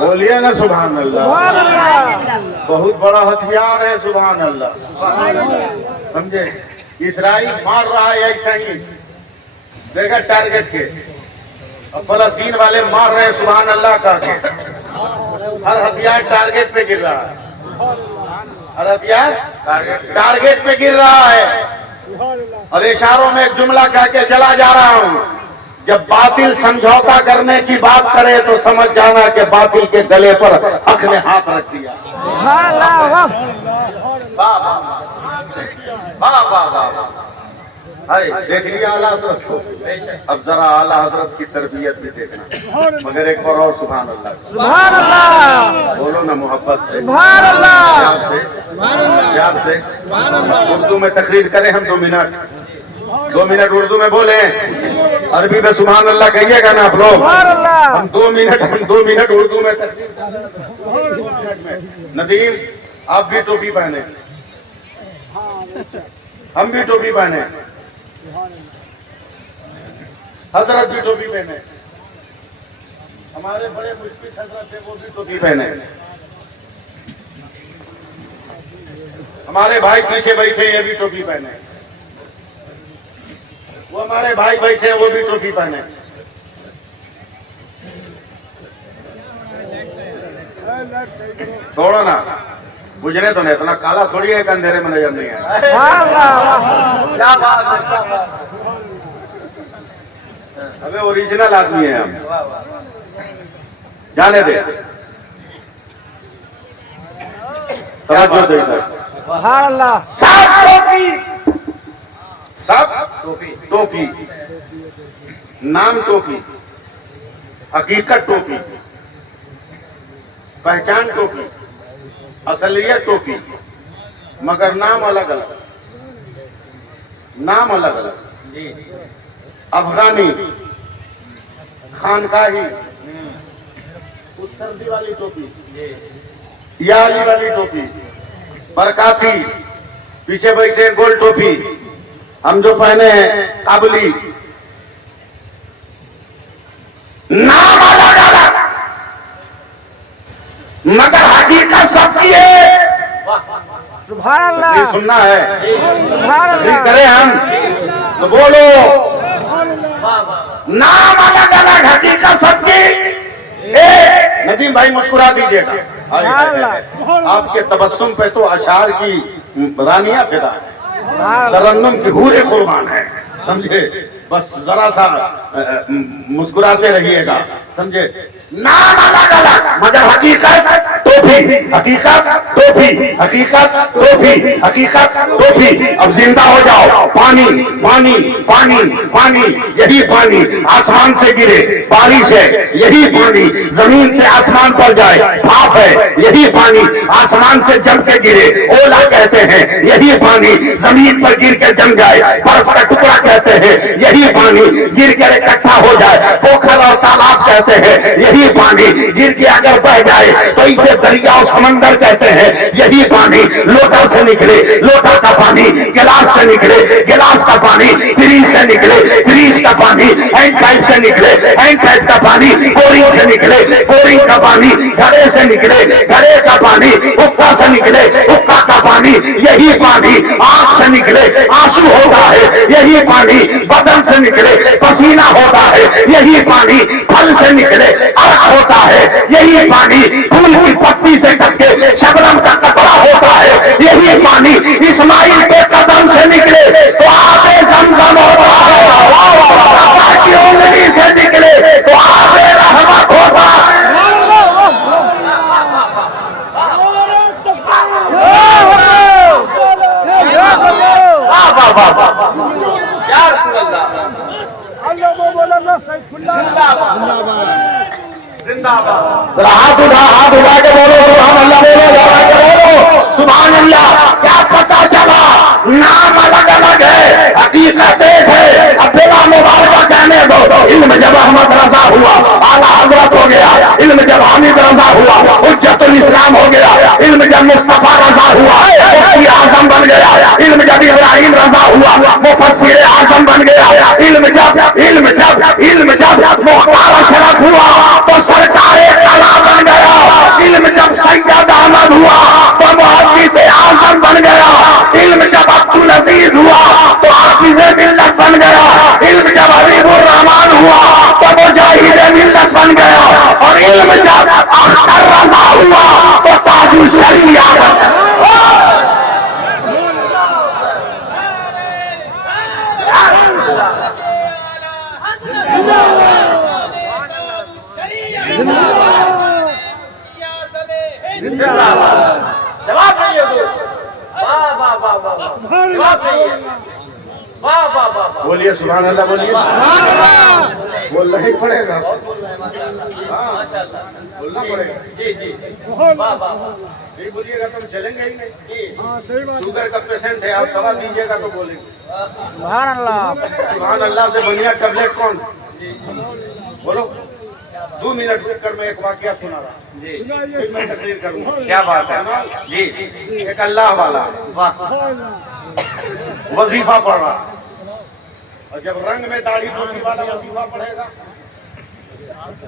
बोलिए ना सुभान अल्लाह। बहुत बड़ा हथियार है सुभान अल्लाह, समझे? इसराइल मार रहा है ऐसा ही, देखा टारगेट के, और फलस्तीन वाले मार रहे हैं सुभान अल्लाह का के। हर हथियार टारगेट पे गिर रहा है, हर हथियार टारगेट पे गिर रहा है। और इशारों में एक जुमला कह के चला जा रहा हूं, जब बातिल समझौता करने की बात करे तो समझ जाना कि बातिल के गले पर हक ने हाथ रख दिया। सुभान अल्लाह वाह देख लिया आला हजरत को, अब जरा आला हजरत की तरबियत भी देखना। मगर एक बार और सुभान अल्लाह, सुभान अल्लाह, बोलो ना मोहब्बत से, सुभान अल्लाह, प्यार से। उर्दू में तकरीर करें हम 2 मिनट उर्दू में बोले, अरबी में सुभान अल्लाह कहिएगा ना आप लोग। सुभान अल्लाह। हम 2 मिनट उर्दू में तकरीर करें। नदीम आप भी टोपी पहने, हम भी टोपी पहने, हजरत भी टोपी पहने, हमारे बड़े मुश्किल हजरत थे वो भी टोपी पहने, हमारे भाई पीछे बैठे ये भी टोपी पहने, वो हमारे भाई बैठे वो भी टोपी पहने। छोड़ो ना, बुझने तो नहीं, इतना काला थोड़ी है कि अंधेरे में नजर नहीं है। सुभान अल्लाह, क्या बात है, क्या बात हमें ओरिजिनल आदमी है हम, जाने दे। तवज्जो दे इधर। सुभान अल्लाह, सब टोपी, नाम टोपी, हकीकत टोपी, पहचान टोपी, असलियत टोपी, मगर नाम अलग अलग, नाम अलग अलग। अफगानी, खानकाही, उस सर्दी वाली टोपी, याली वाली टोपी, बरकाती, पीछे बैठे गोल टोपी, हम जो पहने हैं काबुली, नाम अलग अलग मगर हकीकत सबकी है। सुभान ये अल्लाह, सुनना है, सुभान फिर अल्लाह, करें हम तो बोलो, नाम अलग अलग हकीकत सबकी एक। नदीम भाई मुस्कुरा दीजिएगा, आपके तबस्सुम पे तो अशार की रानियां फिदा है, तरन्नुम की हूरे कुर्बान है, समझे। बस जरा सा मुस्कुराते रहिएगा, समझे। नाम अलग अलग मगर हकीकत टोपी, हकीकत टोपी, हकीकत टोपी, हकीकत टोपी। अब जिंदा हो जाओ, पानी पानी पानी पानी, यही पानी आसमान से गिरे, बारिश है, यही पानी जमीन से आसमान पर जाए, भाप है, यही पानी आसमान से जम के गिरे, ओला कहते हैं, यही पानी जमीन पर गिर के जम जाए, बर्फ का टुकड़ा कहते हैं, यही पानी गिर कर इकट्ठा हो जाए, पोखर और तालाब कहते हैं, यही पानी गिर के अगर बह जाए तो इसे दरिया और समंदर कहते हैं, यही पानी लोटा से निकले, लोटा का पानी गिलास से निकले, गिलास का पानी फ्रीज से निकले, फ्रीज का पानी हैंड पाइप से निकले, हैंड पाइप का पानी बोरिंग से निकले, बोरिंग का पानी घड़े से निकले, घड़े का पानी हुक्का से निकले, हुक्का का पानी, यही पानी आंख से निकले, आंसू होता है, यही पानी बदन से निकले, पसीना होता है, यही पानी फल से निकले, अर्क होता है, यही पानी फूल की पत्ती से कटके शबनम का कपड़ा होता है, यही पानी इस्माइल के कदम से निकले तो आबे ज़मज़म होता है, अल्लाह की उंगली से निकले तो आबे रहमत होता है। हाथ उठा के बोलो सुभान अल्लाह, बोलो सुभान अल्लाह। क्या पता चला, नाम अलग अलग है, हकीकत एक है। अब्दुल्ला मुबारक कहने दो, इल्म जब अहमद रजा हुआ आला हजरत हो गया, इल्म जब हामिद रजा हुआ हुज्जतुल इस्लाम हो गया, इल्म जब मुस्तफा रजा हुआ मुफ्ती आजम बन गया, इल्म जब इब्राहिम रजा हुआ मुफस्सिर आजम बन गया, इल्म जब मुख्तार अशरफ हुआ तो सरकार कला बन गया, इल्म जब सैयद अहमद हुआ तो मुहद्दिस आजम बन गया, इल्म जब अब्दुल अजीज हुआ तो हाफिज मिल्लत बन गया, इल्म जब हबीबुर रहमान हुआ तो मुजाहिद मिल्लत बन गया, और इल्म जब अख्तर रजा हुआ तो ताजुल शरिया बन गया। जवाब चाहिए तो वाह वाह वाह वाह जवाब चाहिए वाह वाह वाह वाह बोलिए सुभान अल्लाह, बोलिए। बोलना ही पड़ेगा, माशाल्लाह बोलना पड़ेगा। जी जी वाह वाह वाह नहीं बोलिएगा तो हम चलेंगे ही नहीं। जी शुगर का पेशेंट है, आप दवा दीजिएगा तो बोलेंगे। सुभान अल्लाह। सुभान अल्लाह से बढ़िया टैबलेट कौन? बोलो। 2 मिनट रुक कर मैं एक वाकया सुना रहा, जी फिर मैं तकरीर करूंगा। क्या बात है जी एक अल्लाह वाला वाह वजीफा पढ़ रहा, और जब रंग में दाढ़ी टोपी वाला वजीफा पढ़ेगा,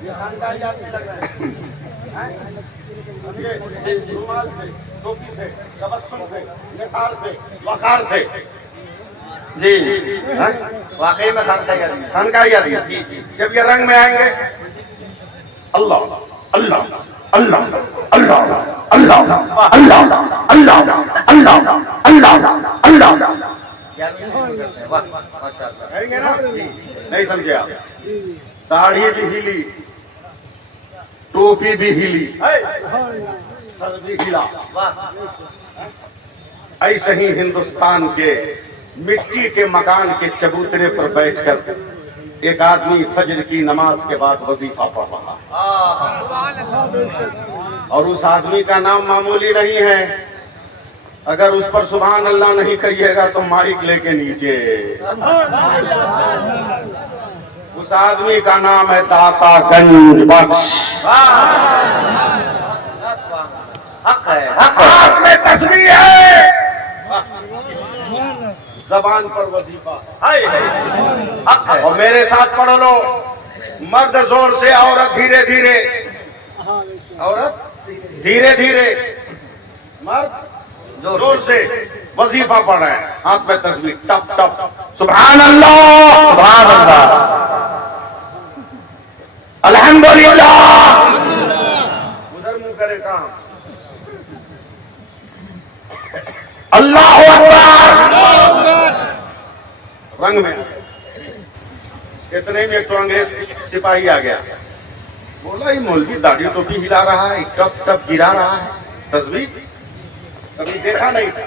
ये खानदानी आदमी लग रहा है। ये रुमाल से, टोपी से, तबस्सुम से, निखार से, वकार से, जी वाकई में खानदानी आदमी। जब ये रंग में आएंगे, अल्लाह अल्लाह अल्लाह अल्लाह अल्लाह अल्लाह अल्लाह अल्लाह अल्लाह अल्लाह कहेंगे ना? नहीं समझे आप? दाढ़ी भी हिली, टोपी भी हिली, सर भी हिला। ऐसे ही हिंदुस्तान के मिट्टी के मकान के चबूतरे पर बैठकर एक आदमी फजर की नमाज के बाद वजीफा पढ़ रहा है, और उस आदमी का नाम मामूली नहीं है। अगर उस पर सुभान अल्लाह नहीं कहिएगा तो माइक लेके नीचे। उस आदमी का नाम है दाता गंज बख्श। हक है हाथ में तस्बीह है, जबान पर वजीफा। हक है और मेरे साथ पढ़ लो, मर्द जोर से, औरत धीरे धीरे, औरत धीरे धीरे, मर्द जोर से वजीफा पढ़ रहे हैं। हाथ में तस्बीह, टप टप, सुभान अल्लाह सुभान अल्लाह अल्हम्दुलिल्लाह। उधर मुंह करे काम, अल्लाह अकबर। रंग में इतने में एक तो अंग्रेज सिपाही आ गया, बोला ये मौलवी दाढ़ी टोपी हिला रहा है, टप टप गिरा रहा है, तस्बीह कभी देखा नहीं था।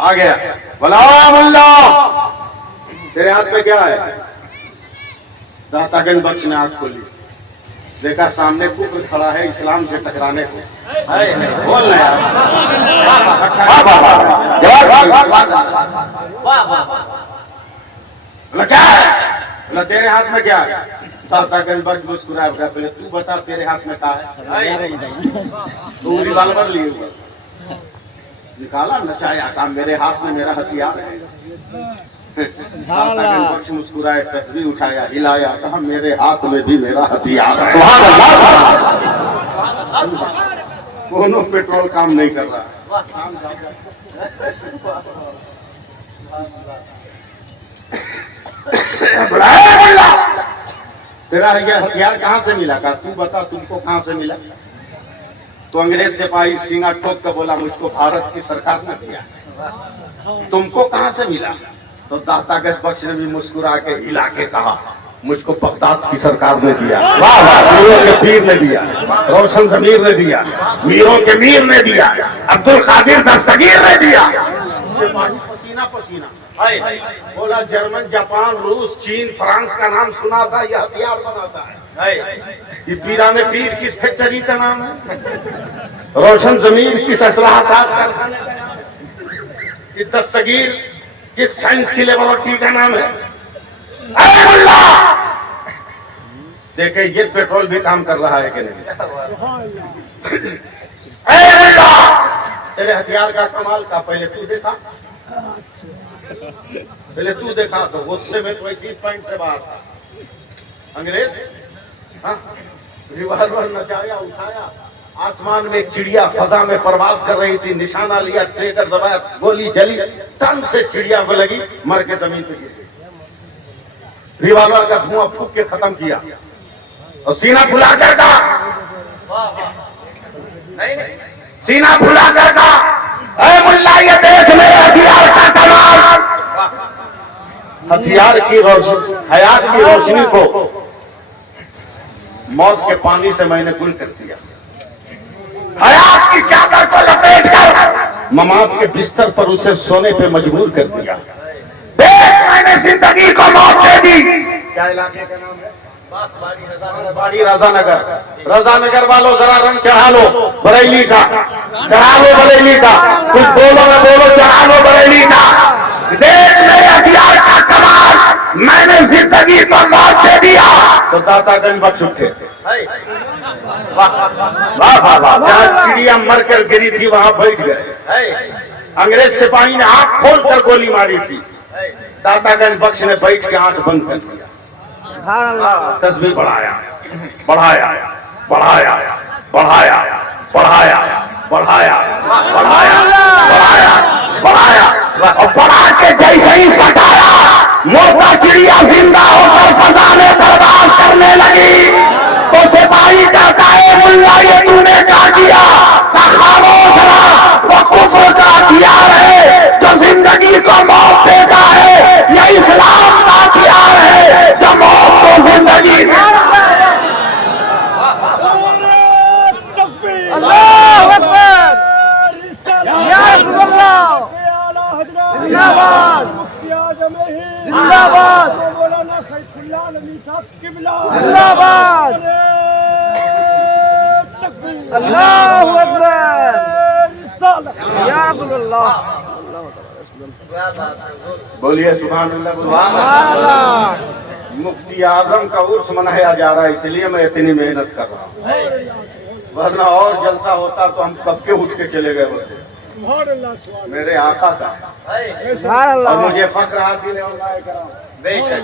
आ गया, बोला मुल्ला तेरे हाथ में क्या है? दातागंज बख्श ने आंख खोली, देखा सामने कुफर खड़ा है इस्लाम से टकराने को। बोल रहे हैं क्या है? बोला तेरे हाथ में क्या है? दातागंज बख्श मुस्कुराया, पहले तू बता तेरे हाथ में क्या है? तू रिवाल्वर लिए हुआ निकाला, नचाया, कहा मेरे हाथ में मेरा हथियार है। दातागंज बख्श मुस्कुराए, तस्बीह उठाया, हिलाया, कहा मेरे हाथ में भी मेरा हथियार है। दोनों पेट्रोल काम नहीं कर रहा। तेरा ये हथियार कहाँ से मिला? कहा तू बता तुमको कहाँ से मिला? तो अंग्रेज सिपाही सीना ठोक कर बोला मुझको भारत की सरकार ने दिया। तुमको कहाँ से मिला? तो दातागंज बख्श ने भी मुस्कुरा के हिला के कहा मुझको बगदाद की सरकार ने दिया। वाह वाह, मीरों के पीर ने दिया, रोशन जमीर ने दिया, मीरों के मीर ने दिया, अब्दुल कादिर दस्तगीर ने दिया। सिपाही पसीना पसीना बोला जर्मन, जापान, रूस, चीन, फ्रांस का नाम सुना था, यह हथियार बनाता है। ये पीराने पीर किस फैक्ट्री का नाम है? रोशन जमीर किस असलाह कारखाने का नाम है? ये दस्तगीर किस साइंस की लेबोरेटरी का नाम है? देखे ये पेट्रोल भी काम कर रहा है कि नहीं? तेरे हथियार का कमाल का पहले तू देखा, पहले तू देखा तो गुस्से में 25 पॉइंट से बाहर था। अंग्रेज रिवाल्वर नचाया, उठाया, आसमान में एक चिड़िया फजा में परवाज कर रही थी, निशाना लिया, ट्रिगर दबाया, गोली जली, तन से चिड़िया को लगी, मर के जमीन पे गिर गई। रिवाल्वर का धुआं फूंक के खत्म किया और सीना फुला कर का, सीना फुला कर का, मुल्ला ये देख मेरे हथियार का कमाल। हथियार की रोशनी, हयात की रोशनी को मौत के पानी से मैंने गुल कर दिया। हयात की चादर को लपेट कर ममात के बिस्तर पर उसे सोने पे मजबूर कर दिया। देख मैंने जिंदगी को मौत दे दी। क्या इलाके का नाम है? बाड़ी राजानगर। राजानगर वालों जरा रंग चढ़ा लो बरेली का, चढ़ा लो बरेली का, कुछ बोलो ना बोलो, चढ़ा लो बरेली का। देख मेरे हथियार का कमाल, मैंने जिंदगी को मौत दे दिया। तो दातागंज बख्श उठे। है वाह वाह वाह, जहाँ चिड़िया मर कर गिरी थी वहां बैठ गए। है अंग्रेज सिपाही ने आंख खोल कर गोली मारी थी, दातागंज बख्श ने बैठ के आंख बंद कर दिया। सुभान अल्लाह। तस्वीर बढ़ाया बढ़ाया बढ़ाया बढ़ाया बढ़ाया बढ़ाया बढ़ाया बढ़ाया बढ़ाया और बढ़ा के जैसे ही सटाया, मोटा चिड़िया जिंदा होकर फजा में बर्बाद करने लगी। तो सिपाही कहता है मुल्ला ये तूने क्या किया? का खामोश रहा, वो कुफ्र का हथियार है जो जिंदगी को मौत देता है, यह इस्लाम का हथियार है जो मौत को जिंदगी अल्लाहु अकबर। या रसूलल्लाह। जिंदाबाद जिंदाबाद जिंदाबाद। अल्लाहु अकबर। या रसूलल्लाह। बोलिए सुभान अल्लाह। सुभान अल्लाह। मुफ्ती आजम का उर्स मनाया जा रहा है, इसलिए मैं इतनी मेहनत कर रहा हूँ, वरना और जलसा होता तो हम कब के उठ के चले गए होते। मेरे आका का सुभान और अल्लाह। मुझे फख्र हासिल है, और मैं कराऊं, बेशक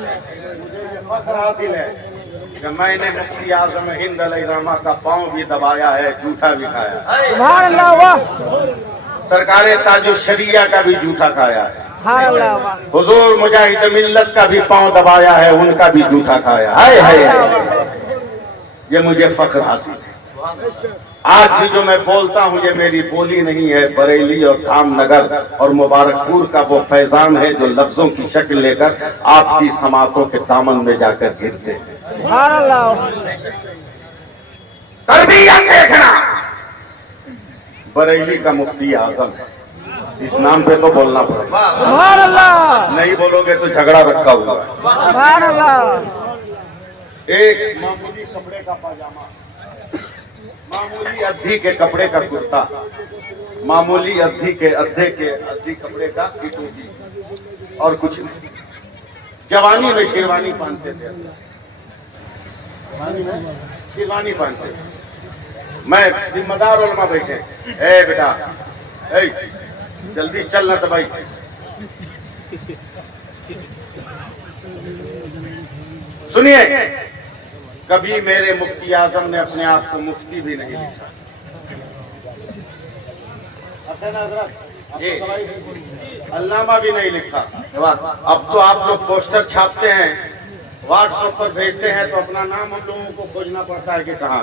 मुझे ये फख्र हासिल है कि मैंने मुफ्ती आजम हिंद अलैहिर्रहमा का पांव भी दबाया है, जूठा भी खाया है। सुभान अल्लाह। वाह। सरकारे ताजुल शरिया का भी जूठा खाया है। सुभान अल्लाह। वाह। हुजूर मुजाहिद मिल्लत का भी पांव दबाया है, उनका भी जूठा खाया है। हाय हाय, ये मुझे फख्र हासिल है। आज भी जो मैं बोलता हूँ ये मेरी बोली नहीं है, बरेली और धामनगर और मुबारकपुर का वो फैजान है जो लफ्जों की शक्ल लेकर आपकी समातों के दामन में जाकर गिरते हैं। सुभान अल्लाह। तरबियत देखना। बरेली का मुफ्ती आजम है, इस नाम पे तो बोलना पड़ेगा, सुभान अल्लाह। नहीं बोलोगे तो झगड़ा रखा हुआ है। सुभान अल्लाह। एक मामूली कपड़े का पाजामा, मामूली अद्धी के कपड़े का कुर्ता, मामूली अद्धी कपड़े का टोपी और कुछ नहीं। जवानी में शेरवानी पहनते थे, जवानी में शेरवानी पहनते थे। मैं जिम्मेदार उलमा बैठे, ए बेटा ए जल्दी चल ना तो भाई। सुनिए, कभी मेरे मुफ्ती आजम ने अपने आप को मुफ्ती भी नहीं लिखा। जी, अल्लामा भी नहीं लिखा। अब तो आप लोग पोस्टर छापते हैं, व्हाट्सएप पर भेजते हैं, तो अपना नाम हम लोगों को खोजना पड़ता है कि कहाँ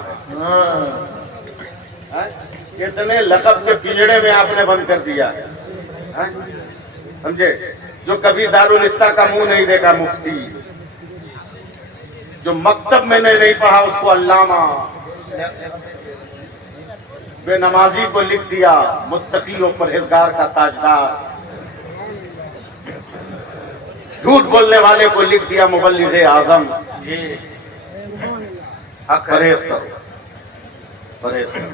है। कितने लक़ब के पिंजड़े में आपने बंद कर दिया है, समझे? जो कभी दारुल इफ्ता का मुंह नहीं देखा मुफ्ती, जो मकतब में नहीं पढ़ा उसको अल्लामा, बेनमाजी को लिख दिया मुत्तकी और परहेजगार का ताजदार, झूठ बोलने वाले को लिख दिया मुबल्लिग़ आजम। परहेज करो, परहेज करो।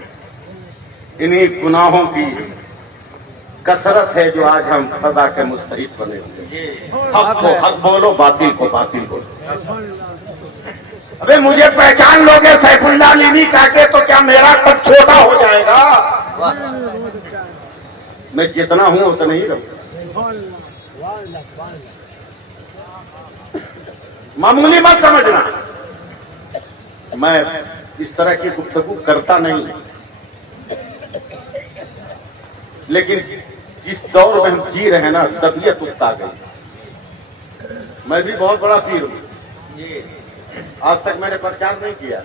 इन्हीं गुनाहों की कसरत है जो आज हम सजा के मुस्तहिक बने हुए। हक को हक बोलो, बातिल को बातिल बोलो। अबे मुझे पहचान लोगे सैफुल्लाह लीवी काके तो क्या मेरा कद छोटा हो जाएगा? मैं जितना हूं उतना ही रहूंगा। मामूली मत समझना, मैं इस तरह की गुफ्तगू करता नहीं, लेकिन जिस दौर में हम जी रहे हैं ना, तबीयत उकता गई। मैं भी बहुत बड़ा पीर हूं, आज तक मैंने प्रचार नहीं किया।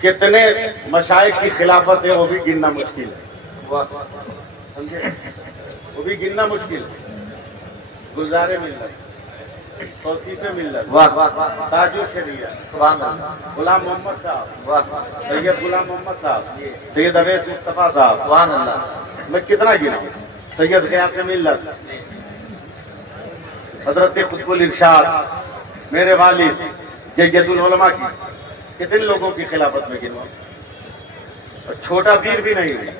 कितने मशाइख की खिलाफत है वो भी गिनना मुश्किल है, समझे? वो भी गिनना मुश्किल है। गुलजारे मिल रहे तौसीफ मिल्लत, वाह वाह वाह ताजुल शरिया, सुभान अल्लाह गुलाम मोहम्मद साहब, वाह सैयद गुलाम मोहम्मद साहब, सैयद अवैस मुस्तफा साहब, सुभान अल्लाह मैं कितना गिनाऊं, सैयद गयास मिल्लत, हजरत कुतुबुल इरशाद, मेरे वालिद जयदुल उलमा की कितने लोगों की खिलाफत में गिनवाऊं। और छोटा पीर भी नहीं है,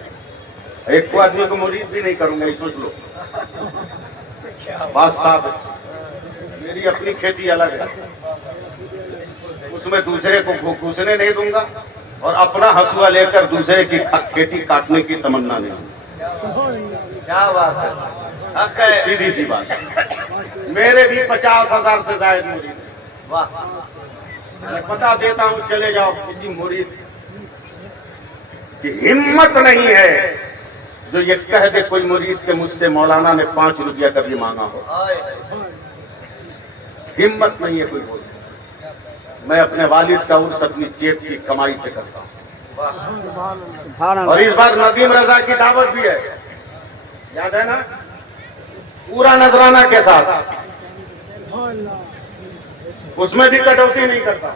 एक को आदमी को मुरीद भी नहीं करूंगा, ये सोच लो। बात साफ है, मेरी अपनी खेती अलग है, उसमें दूसरे को घुसने नहीं दूंगा और अपना हसुआ लेकर दूसरे की खेती काटने की तमन्ना नहीं। क्या बात है, हक है, सीधी सी बात, मेरे भी 50,000 से ज्यादा मुरीद हैं। वाह मैं पता देता हूं, चले जाओ, किसी मुरीद की हिम्मत नहीं है जो ये कह दे कोई मुरीद के मुझसे मौलाना ने 5 रुपया कभी मांगा हो। हिम्मत नहीं है कोई बोल। मैं अपने वालिद का उर्स अपनी जेब की कमाई से करता हूं। सुभान और इस बार नदीम रजा की दावत भी है, याद है ना, पूरा नजराना के साथ, उसमें भी कटौती नहीं करता,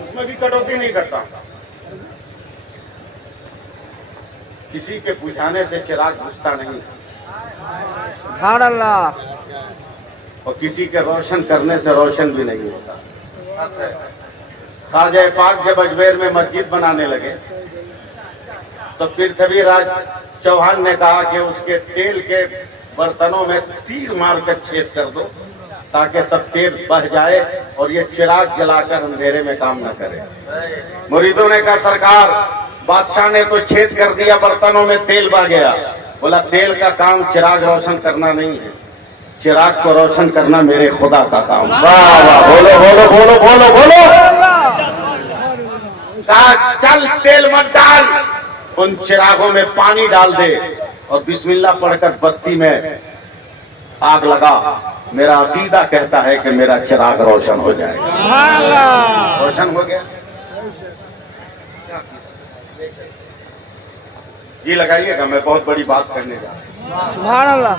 उसमें भी कटौती नहीं करता। किसी के बुझाने से चिराग बुझता नहीं सुभान अल्लाह और किसी के रोशन करने से रोशन भी नहीं होता। हक है, ख्वाजा पाक जब अजमेर में मस्जिद बनाने लगे तो पृथ्वीराज चौहान ने कहा कि उसके तेल के बर्तनों में तीर मारकर छेद कर दो ताकि सब तेल बह जाए और ये चिराग जलाकर अंधेरे में काम न करे। मुरीदों ने कहा सरकार, बादशाह ने तो छेद कर दिया, बर्तनों में तेल बह गया। बोला तेल का काम चिराग रोशन करना नहीं है, चिराग को रोशन करना मेरे खुदा का काम। वाह वाह, बोलो बोलो बोलो बोलो बोलो। कहा चल तेल मत डाल, उन चिरागों में पानी डाल दे और बिस्मिल्लाह पढ़कर बत्ती में आग लगा। मेरा अकीदा कहता है कि मेरा चिराग रोशन हो जाएगा। सुभान अल्लाह रोशन हो गया। जी लगाइएगा, मैं बहुत बड़ी बात करने जा रहा हूं, सुभान अल्लाह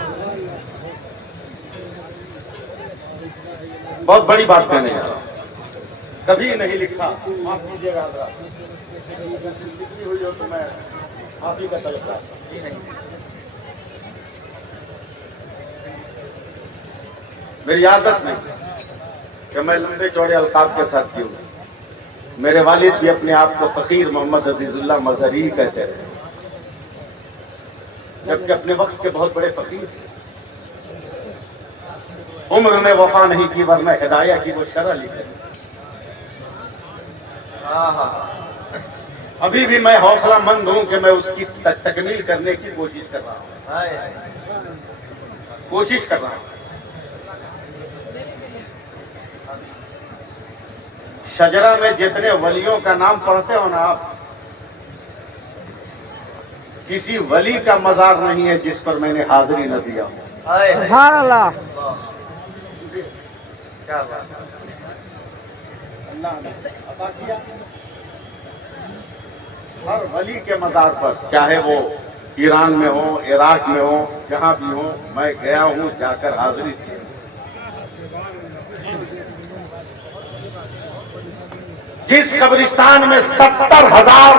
बहुत बड़ी बात करने जा रहा हूं। कभी नहीं लिखा, माफ कीजिएगा हजरात, लिखी हुई हो तो मैं आप ही का तलब रहा। मेरी आदत नहीं कि मैं लंबे चौड़े अल्काब के साथ जीऊं। मेरे वालिद भी अपने आप को फकीर मोहम्मद अजीजुल्लाह मजहरी कहते रहे, जबकि अपने वक्त के बहुत बड़े फकीर थे। उम्र में वफा नहीं की वरना हिदाया की वो शरह लिखे। अभी भी मैं हौसला मंद हूं कि मैं उसकी तकमील करने की कोशिश कर रहा हूं, कोशिश कर रहा हूं। शजरा में जितने वलियों का नाम पढ़ते हो ना आप, किसी वली का मजार नहीं है जिस पर मैंने हाजिरी न दिया हो। सुभान अल्लाह क्या बात, अल्लाह ने अता किया। हर वली के मजार पर, चाहे वो ईरान में हो, इराक में हो, जहां भी हो, मैं गया हूं, जाकर हाजिरी दी। जिस कब्रिस्तान में 70,000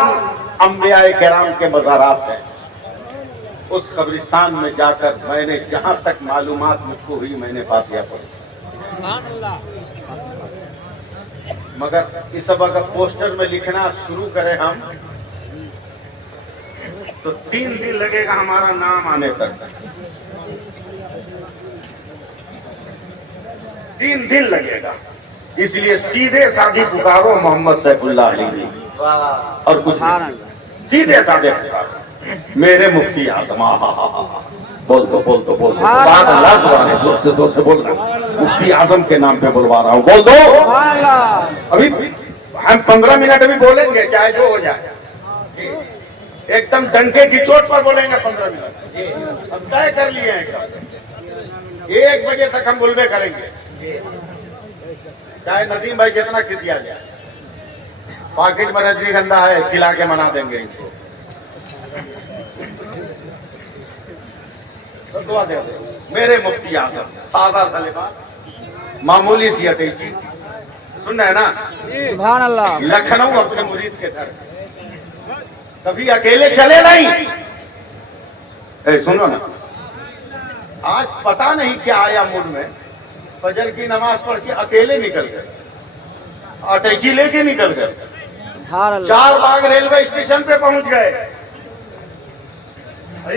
अंबियाए किराम के मज़ारात हैं, उस कब्रिस्तान में जाकर मैंने जहां तक मालूमात मुझको हुई मैंने फातिहा पढ़ी। मगर इस सब अगर पोस्टर में लिखना शुरू करें हम तो 3 दिन लगेगा हमारा नाम आने तक। 3 दिन लगेगा, इसलिए सीधे साधी पुकारो मोहम्मद सैफुल्लाह अली और कुछ सुभान नहीं। अल्लाह सीधे साधे पुकारो मेरे मुफ्ती आजम। बोल दो बोल दो बोल दो, सुभान अल्लाह तुम्हारे जोर से बोल दो। मुफ्ती आजम के नाम पे बुलवा रहा हूँ, बोल दो। सुभान अल्लाह अभी हम 15 मिनट अभी बोलेंगे, चाहे जो हो जाए, एकदम डंके की चोट पर बोलेंगे 15 मिनट। हम तय कर लिए हैं एकदम, 1 बजे तक हम बुलबे करेंगे, चाहे नदीम भाई जितना किसी आ जाए। पॉकेट में रजनीगंधा है, खिला के मना देंगे इनको। तो दुआ दे मेरे मुफ्ती आजम, सादा सा लिबास, मामूली सी अटैची, सुनना है ना, सुभान अल्लाह। लखनऊ अपने मुरीद के घर, कभी अकेले चले नहीं। सुनो ना, आज पता नहीं क्या आया मूड में, फजर की नमाज पढ़ के अकेले निकल गए, अटैची लेके निकल गए, सुभान अल्लाह। 4 बाग रेलवे स्टेशन पे पहुंच गए,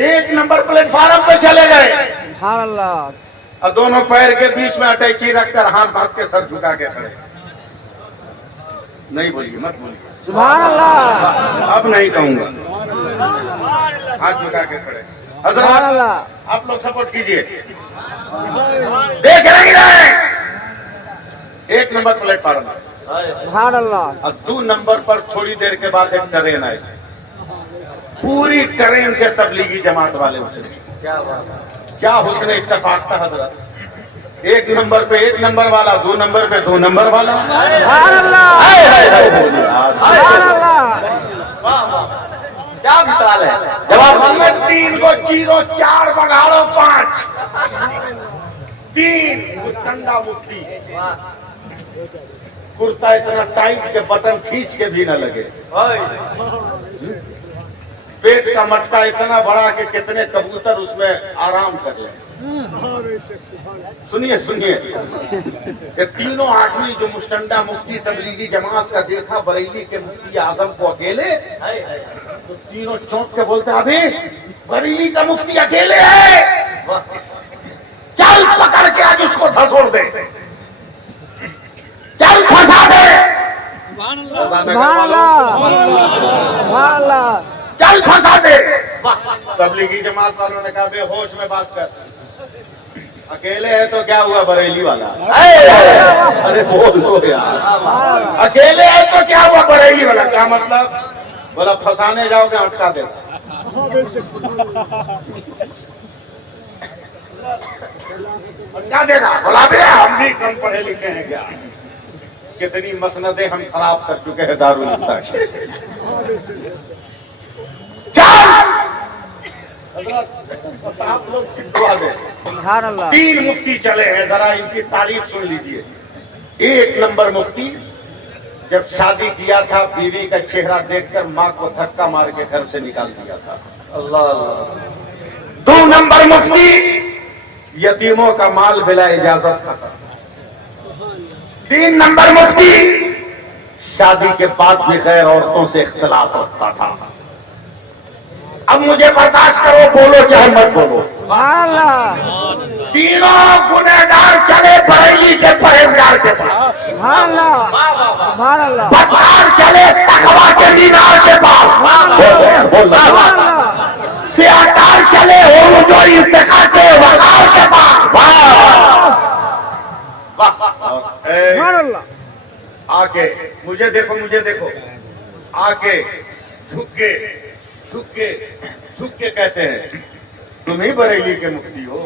1 नंबर प्लेटफार्म पे चले गए, सुभान अल्लाह। और दोनों पैर के बीच में अटैची रखकर हाथ बांध के सर झुका के खड़े। नहीं बोलिए, मत बोलिए, सुभान अल्लाह। अब नहीं कहूंगा, हाथ झुका के खड़े। सुभान हजरत अल्लाह। आप लोग सपोर्ट कीजिए, देख नहीं रहे, 1 नंबर प्लेटफार्म में, सुभान अल्लाह। और 2 नंबर पर थोड़ी देर के बाद एक ट्रेन आई, पूरी ट्रेन से तबलीगी जमात वाले उतरे। क्या बात है। क्या हुस्न इत्तेफाक था हजरत, 1 नंबर पे 1 नंबर वाला, 2 नंबर पे 2 नंबर वाला। सुभान अल्लाह। हाय हाय हाय बोलिए आज। सुभान अल्लाह। वाह वाह, क्या मिसाल है। जवाब मोहम्मद 3 को चीरो, 4 बगाड़ो 5, 3 मुस्तंदा मुफ्ती, कुर्ता इतना टाइट के बटन खींच के भी न लगे, पेट का मटका इतना बड़ा कि कितने कबूतर उसमें आराम कर ले। सुनिए सुनिए, ये तीनों आदमी जो मुस्तंदा मुफ्ती तबलीगी जमात का देखा बरेली के मुफ्ती आजम को अकेले, तो तीनों चौंक के बोलते अभी बरेली का मुफ्ती अकेले है, चल पकड़ के आज उसको धसोड़ दे, चल फंसा दे। सुभान अल्लाह। सुभान अल्लाह। चल फंसा दे। तबलीगी जमात वालों ने कहा बेहोश में बात कर, अकेले है तो क्या हुआ बरेली वाला, अरे बोल दो यार, अकेले है तो क्या हुआ बरेली वाला, क्या मतलब, बोला फंसाने जाओगे अटका देगा। अटका देगा, बोला बे हम भी कम पढ़े लिखे हैं क्या, कितनी मसनदें हम खराब कर चुके हैं दारुल इफ्ता की। आप लोग दुआ दें। सुभान अल्लाह। 3 मुफ्ती चले हैं, जरा इनकी तारीफ सुन लीजिए। 1 नंबर मुफ्ती जब शादी किया था, बीवी का चेहरा देखकर माँ को धक्का मार के घर से निकाल दिया था। अल्लाह अल्लाह। 2 नंबर मुफ्ती यतीमों का माल बिला इजाजत खाता। 3 नंबर मुफ्ती शादी के बाद भी गैर औरतों से इख्तिलाफ रखता था। अब मुझे बर्दाश्त करो, बोलो चाहे मत बोलो। सुभान अल्लाह। तीनों गुनहगार चले बरेली के परहेजगार के पास, सुभान अल्लाह। सुभान अल्लाह। बदकार चले तकवा के मीनार के पास, सुभान अल्लाह। सियाकार चले हो जो इफ्तिखार के वकार के पास। सुभान अल्लाह। आके मुझे देखो, मुझे देखो, आके झुक के कहते हैं तुम ही बरेली के मुफ्ती हो।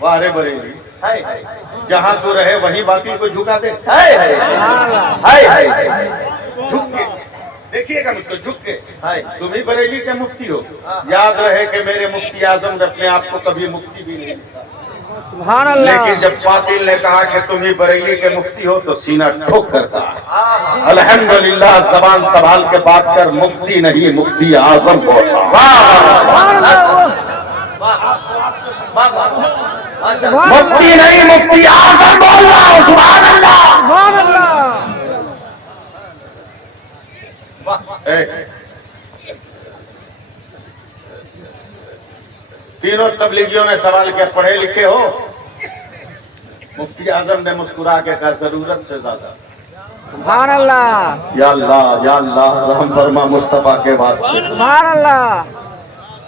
वाह रे बरेली, हाय हाय जहां तू रहे वही बाती को झुका दे। हाय हाय हाय हाय। झुक के देखिएगा मुझको, झुक के, हाय। तुम ही बरेली के मुफ्ती हो। याद रहे कि मेरे मुफ्ती आजम ने अपने आप को कभी मुफ्ती भी नहीं लिखा, सुभान अल्लाह। लेकिन जब पातिल ने कहा कि तुम ही बरेली के मुफ्ती हो तो सीना ठोक कर कहा अल्हम्दुलिल्लाह, जबान संभाल के बात कर, मुफ्ती नहीं मुफ्ती आजम को। सुभान अल्लाह। मुफ्ती नहीं मुफ्ती आजम बोल रहा हूं। सुभान अल्लाह। सुभान अल्लाह। तीनों तबलीगियों ने सवाल किया पढ़े लिखे हो? मुफ्ती आजम ने मुस्कुरा के कहा जरूरत से ज्यादा। सुभान अल्लाह। या अल्लाह रहम फरमा मुस्तफा के वास्ते। सुभान अल्लाह।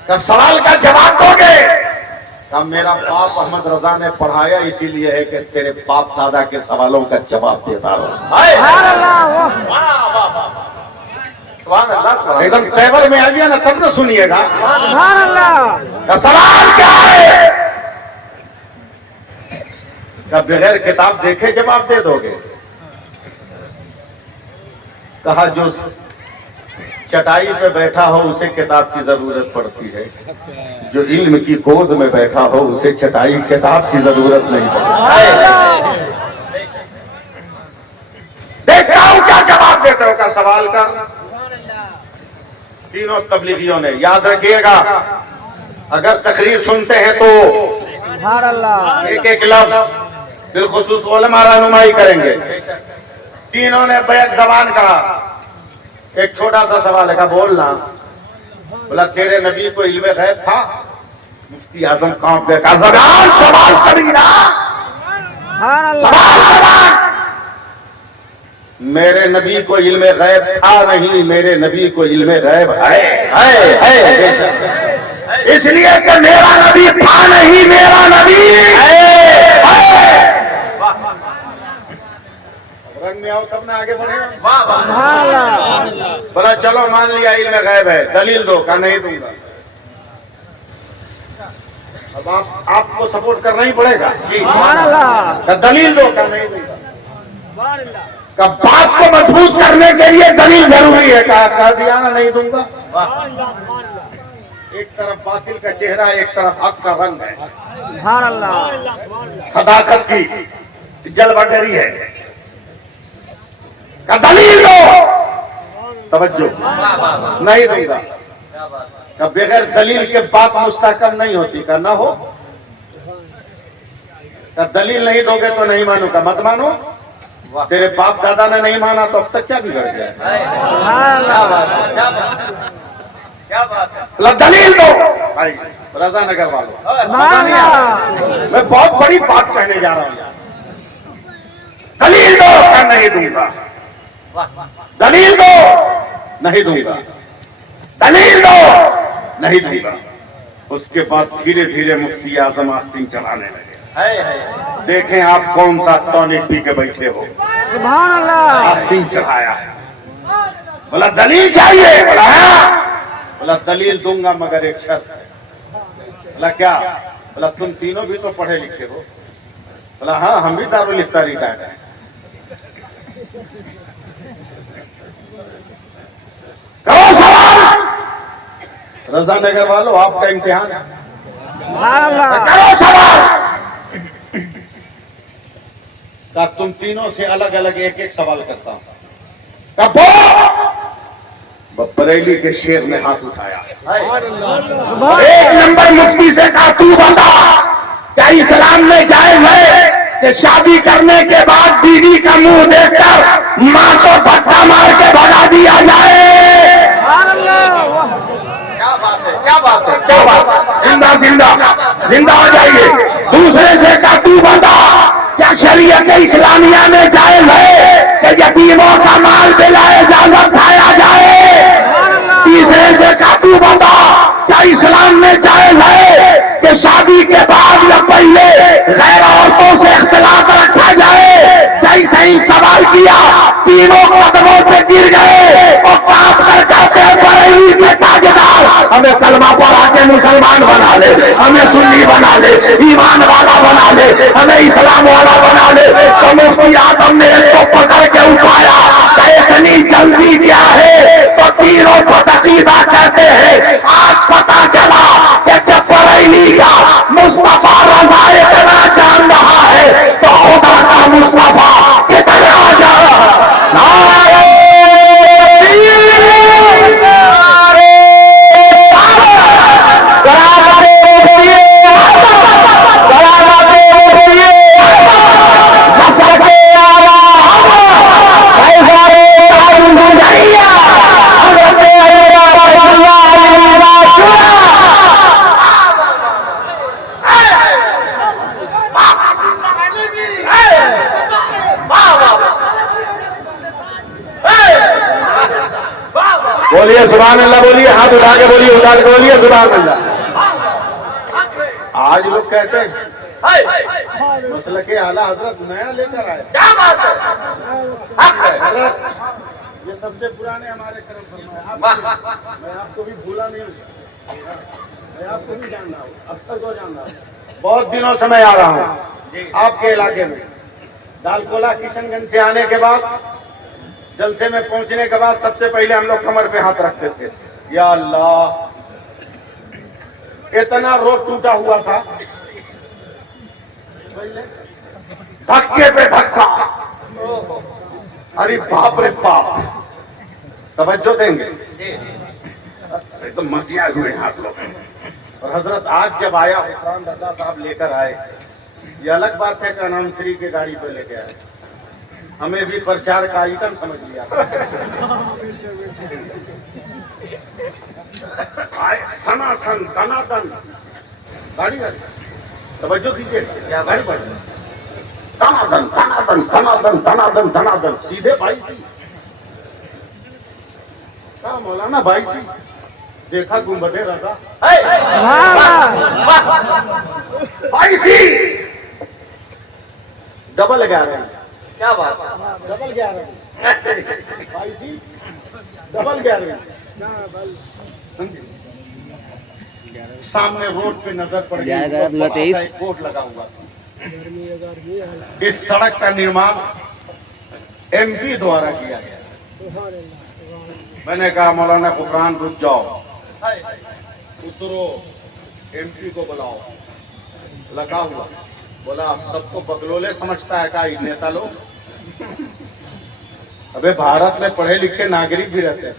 का सवाल का जवाब दोगे? अब मेरा बाप अहमद रजा ने पढ़ाया इसीलिए है कि तेरे बाप दादा के सवालों का जवाब देता रहो। सुभान अल्लाह। एकदम तेवर में आ गया ना, तब तो सुनिएगा। सुभान अल्लाह। का सवाल क्या है? का बगैर किताब देखे जवाब दे दोगे? कहा जो चटाई पे बैठा हो उसे किताब की जरूरत पड़ती है, जो इल्म की गोद में बैठा हो उसे चटाई किताब की जरूरत नहीं पड़ती। देखता हूं क्या जवाब देते हो का सवाल कर। तीनों तबलीगियों ने याद रखिएगा, अगर तकरीर सुनते हैं तो सुभान अल्लाह। एक एक लफ्ज बिलखुसूस उलमा रहनुमाई करेंगे। तीनों ने बैक जबान कहा। एक छोटा सा सवाल है, बोलना। बोला तेरे नबी को इल्मे गैब था? मुफ्ती आजम कांप गए, कहा जबान सवाल करी ना, सुभान अल्लाह। सवाल जबान। मेरे नबी को इल्मे गैब था नहीं, मेरे नबी को इल्मे गैब है। इसलिए कि मेरा नबी था नहीं, मेरा नबी है। रंग में आओ तब ना आगे बढ़े। सुभान अल्लाह। बोला चलो मान लिया इल्मे गैब है, दलील दो। का नहीं दूंगा। अब आपको सपोर्ट करना ही पड़ेगा। सुभान अल्लाह। का दलील दो। का नहीं दूंगा। का बात को मजबूत करने के लिए दलील जरूरी है। कह दिया ना नहीं दूंगा। एक तरफ बातिल का चेहरा, एक तरफ हक का रंग है। सुभान अल्लाह। सदाकत की जलवटरी है। का दलील दो। तवज्जो। नहीं दूंगा। का बगैर दलील के बात मुस्तहकम नहीं होती। का ना हो। का दलील नहीं दोगे तो नहीं मानूंगा। मत मानो। तेरे बाप दादा ने नहीं माना तो अब तक क्या बिगड़ गया? सुभान अल्लाह। क्या बात है। दलील दो भाई रजा नगर वालों। सुभान अल्लाह। मैं बहुत बड़ी बात कहने जा रहा हूं। दलील दो। क्या नहीं दूंगा। दलील दो। नहीं दूंगा। दलील दो। नहीं दूंगा। उसके बाद धीरे धीरे मुफ्ती आजम आस्तीन चलाने लगे। देखें आप कौन सा टॉनिक पी के बैठे हो। सुभान अल्लाह। आस्तीन चढ़ाया। बोला दलील चाहिए? बोला हाँ। बोला दलील दूंगा मगर एक शर्त है। बोला क्या? बोला तुम तीनों भी तो पढ़े लिखे हो। बोला हाँ हम भी दारुल इफ्तारी का है। करो सवाल। रजा नगर वालों आपका इम्तिहान है। सुभान अल्लाह। करो सवाल। का तुम तीनों से अलग अलग एक एक सवाल करता हूं। बरेली के शेर ने हाथ उठाया। सुभान एक नंबर मुफ्ती से कहा तू बता, क्या इस्लाम में जायज है कि शादी करने के बाद बीवी का मुंह देखकर मां को धक्का मार के भगा दिया जाए? अल्लाह। क्या बात है। क्या बात है। क्या बात? जिंदा जिंदा जिंदा हो जाइए। दूसरे से कहा तू बता, क्या शरीयत इस्लामिया में जायज है कि यतीमों का माल दिलाए इजाजत खाया जाए? तीसरे से कहा तू बता, क्या इस्लाम में जायज है कि शादी के बाद या पहले गैर औरतों से इख्तिलाफ रखा जाए? जैसे ही सवाल किया तीनों कदमों पे गिर गए और कांप कर कहते हैं बरेली के ताजदार हमें कलमा पढ़ा के मुसलमान बना ले, हमें सुन्नी बना ले, ईमान वाला बना ले, हमें इस्लाम वाला बना ले। तो मुफ्ती आजम ने इसको पकड़ के उठाया, इतनी जल्दी क्या है? तो तीनों फतकीदा कहते हैं आज पता चला कि जब बरेली का मुस्तफा रजा इतना जान रहा है तो खुदा का मुस्तफा कितना जान रहा है। बोलिए सुभान अल्लाह, बोलिए हाथ उठा के बोलिए, उठा के बोलिए सुभान अल्लाह। आज लोग कहते हैं मसले के आला हजरत नया लेकर आए। क्या बात है। हजरत ये सबसे पुराने हमारे करम फरमाए। मैं आपको भी भूला नहीं हूँ, मैं आपको भी जान रहा हूँ, अब तक तो जान रहा हूँ। बहुत दिनों से मैं आ रहा हूँ आपके इलाके में। दालकोला किशनगंज से आने के बाद जलसे में पहुंचने के बाद सबसे पहले हम लोग कमर पे हाथ रखते थे। या अल्लाह, इतना रोड टूटा हुआ था, धक्के पे धक्का। अरे बाप रे बाप, तवज्जो देंगे, एकदम मचिया हुए हैं आप लोग। और हजरत आज जब आया हुसैन रजा साहब लेकर आए, ये अलग बात है कि नाम श्री के गाड़ी पे लेके आए, हमें भी प्रचार का आइटम समझ लिया। आए सनातन धनातन गाड़ी तवज्जो कीजिए, क्या गाड़ी पर धनातन धनातन धनातन धनातन धनातन सीधे भाई सी कहा मौलाना भाई सी देखा गुम्बदे रजा भाई सी डबल 11 क्या बात, डबल 11 भाई सी डबल 11 सामने रोड पे नजर पड़ गई, एक बोर्ड लगा हुआ था। इस सड़क का निर्माण एमपी द्वारा किया गया। मैंने कहा मौलाना फुकरान रुक जाओ, उतरो, एमपी को बुलाओ। लगा हुआ, बोला आप सबको बगलोले समझता है का नेता लोग? अबे भारत में पढ़े लिखे नागरिक भी रहते हैं।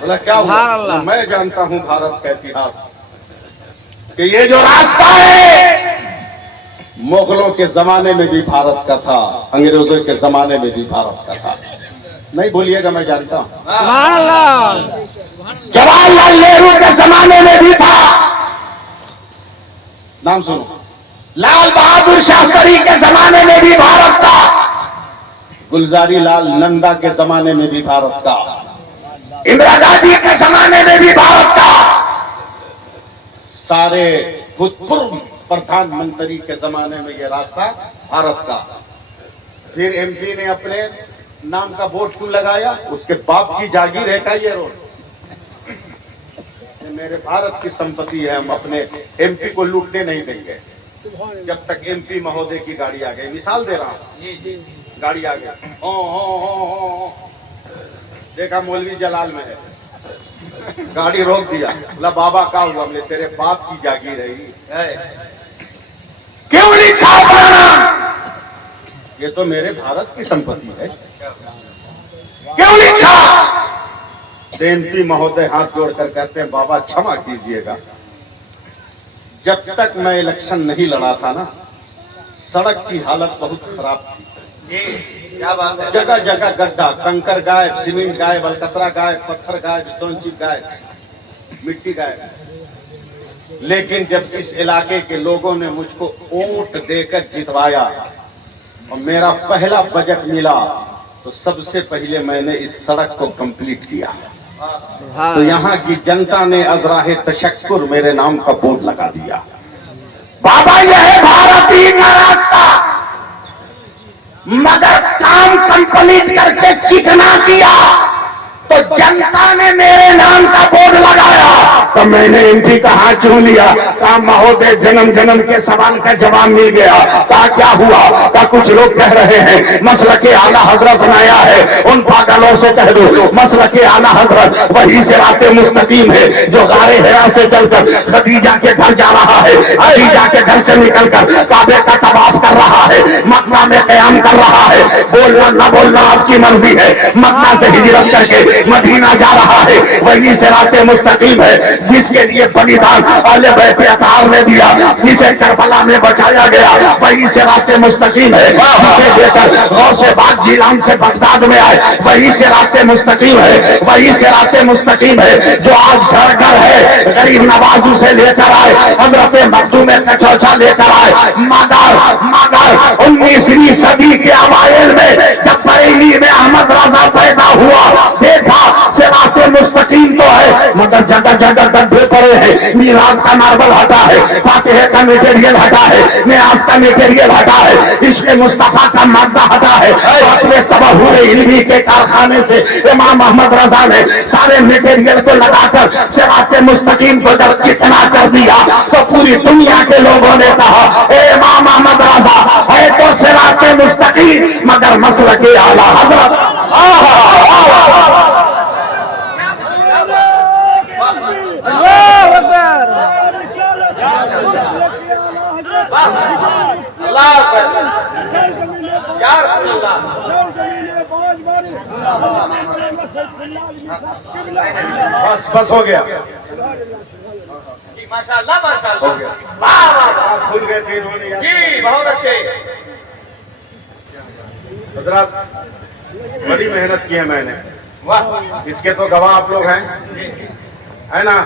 बोला क्या हुआ? मैं जानता हूं भारत का इतिहास, कि ये जो रास्ता है मुगलों के जमाने में भी भारत का था, अंग्रेजों के जमाने में भी भारत का था। नहीं बोलिएगा, मैं जानता हूं। जवाहरलाल नेहरू के जमाने में भी था, नाम सुनो। लाल बहादुर शास्त्री के जमाने में भी भारत था, गुलजारी लाल नंदा के जमाने में भी भारत था, इंदिरा गांधी के जमाने में भी भारत था, सारे भूतपूर्व प्रधानमंत्री के जमाने में ये रास्ता भारत का। फिर एमपी ने अपने नाम का बोर्ड क्यों लगाया? उसके बाप की जागीर है का ये रोड? ये मेरे भारत की संपत्ति है, हम अपने एमपी को लूटने नहीं देंगे जब तक एमपी महोदय की गाड़ी आ गई। मिसाल दे रहा हूँ, गाड़ी आ गई, हो देखा मौलवी जलाल में है, गाड़ी रोक दिया, बोला बाबा क्या हुआ? हमने तेरे बाप की जागीर है, क्यों लिखा अपना? ये तो मेरे भारत की संपत्ति है, क्यों लिखा? एमपी महोदय हाथ जोड़कर कहते हैं बाबा क्षमा कीजिएगा, जब तक मैं इलेक्शन नहीं लड़ा था ना, सड़क की हालत बहुत खराब थी। क्या बात है? जगह जगह गड्ढा, कंकर गायब, सीमेंट गायब, अलकतरा गायब, पत्थर गायब, स्टोनचिप गायब, मिट्टी गायब। लेकिन जब इस इलाके के लोगों ने मुझको वोट देकर जितवाया और मेरा पहला बजट मिला, तो सबसे पहले मैंने इस सड़क को कंप्लीट किया। तो यहाँ की जनता ने अजराहे तशक्कुर मेरे नाम का बोर्ड लगा दिया। बाबा यह है भारतीय का रास्ता, मगर काम कंप्लीट करके चिकना किया तो जनता ने मेरे नाम का बोर्ड लगाया, तो मैंने एमपी का हाथ चूम लिया। कहा महोदय जन्म जन्म के सवाल का जवाब मिल गया। कहा क्या हुआ? कहा कुछ लोग कह रहे हैं मसलक के आला हजरत बनाया है, उन पागलों से कह दो मसलक के आला हजरत वही सिराते मुस्तकीम है जो गारे हिरा से चलकर खदीजा के घर जा रहा है, खदीजा के घर से निकलकर काबे का तवाफ कर रहा है, मक्का में क़याम कर रहा है। बोलना न बोलना आपकी मर्जी है। मक्का से हिजरत करके मदीना जा रहा है, वही सिराते मुस्तकीम है जिसके लिए बलिदान अहले बैत अतार ने दिया, जिसे करबला में बचाया गया, वही सिराते मुस्तकीम है। जिसे लेकर गौसे बाग जिलान से बगदाद में आए, वही सिराते मुस्तकीम है, वही सिराते मुस्तकीम है जो आज घर घर है। गरीब नवाज उसे लेकर आए, हजरत मखदूम कचौचा लेकर आए। मगर 19वीं सदी के अवाइल में जब बरेली में अहमद रजा पैदा हुआ, देखा सिराते मुस्तकीम तो है मगर जगह जगह गड्ढे पड़े हैं। मीराज का मार्बल हटा है, फातिहे का मटेरियल हटा है, नियाज का मटेरियल हटा है, इश्क़ मुस्तफा का मादा हटा है। अपने तबहुर इल्मी के कारखाने से इमाम अहमद रजा ने सारे मटेरियल को लगाकर सिराते मुस्तकीम को जब चिकना कर दिया तो पूरी दुनिया के लोगों ने कहा इमाम अहमद रजा है तो सिराते मुस्तकीम मगर मसल के आला हजरत। अल्लाह अकबर। अल्लाह अकबर। या रसूल अल्लाह। बस बस हो गया। जी माशाअल्लाह माशाअल्लाह। वाह वाह वाह। आप भूल गए थे इन्होंने यार। जी बहुत अच्छे। हजरत बड़ी मेहनत की है मैंने, वाह इसके तो गवाह आप लोग हैं, है ना।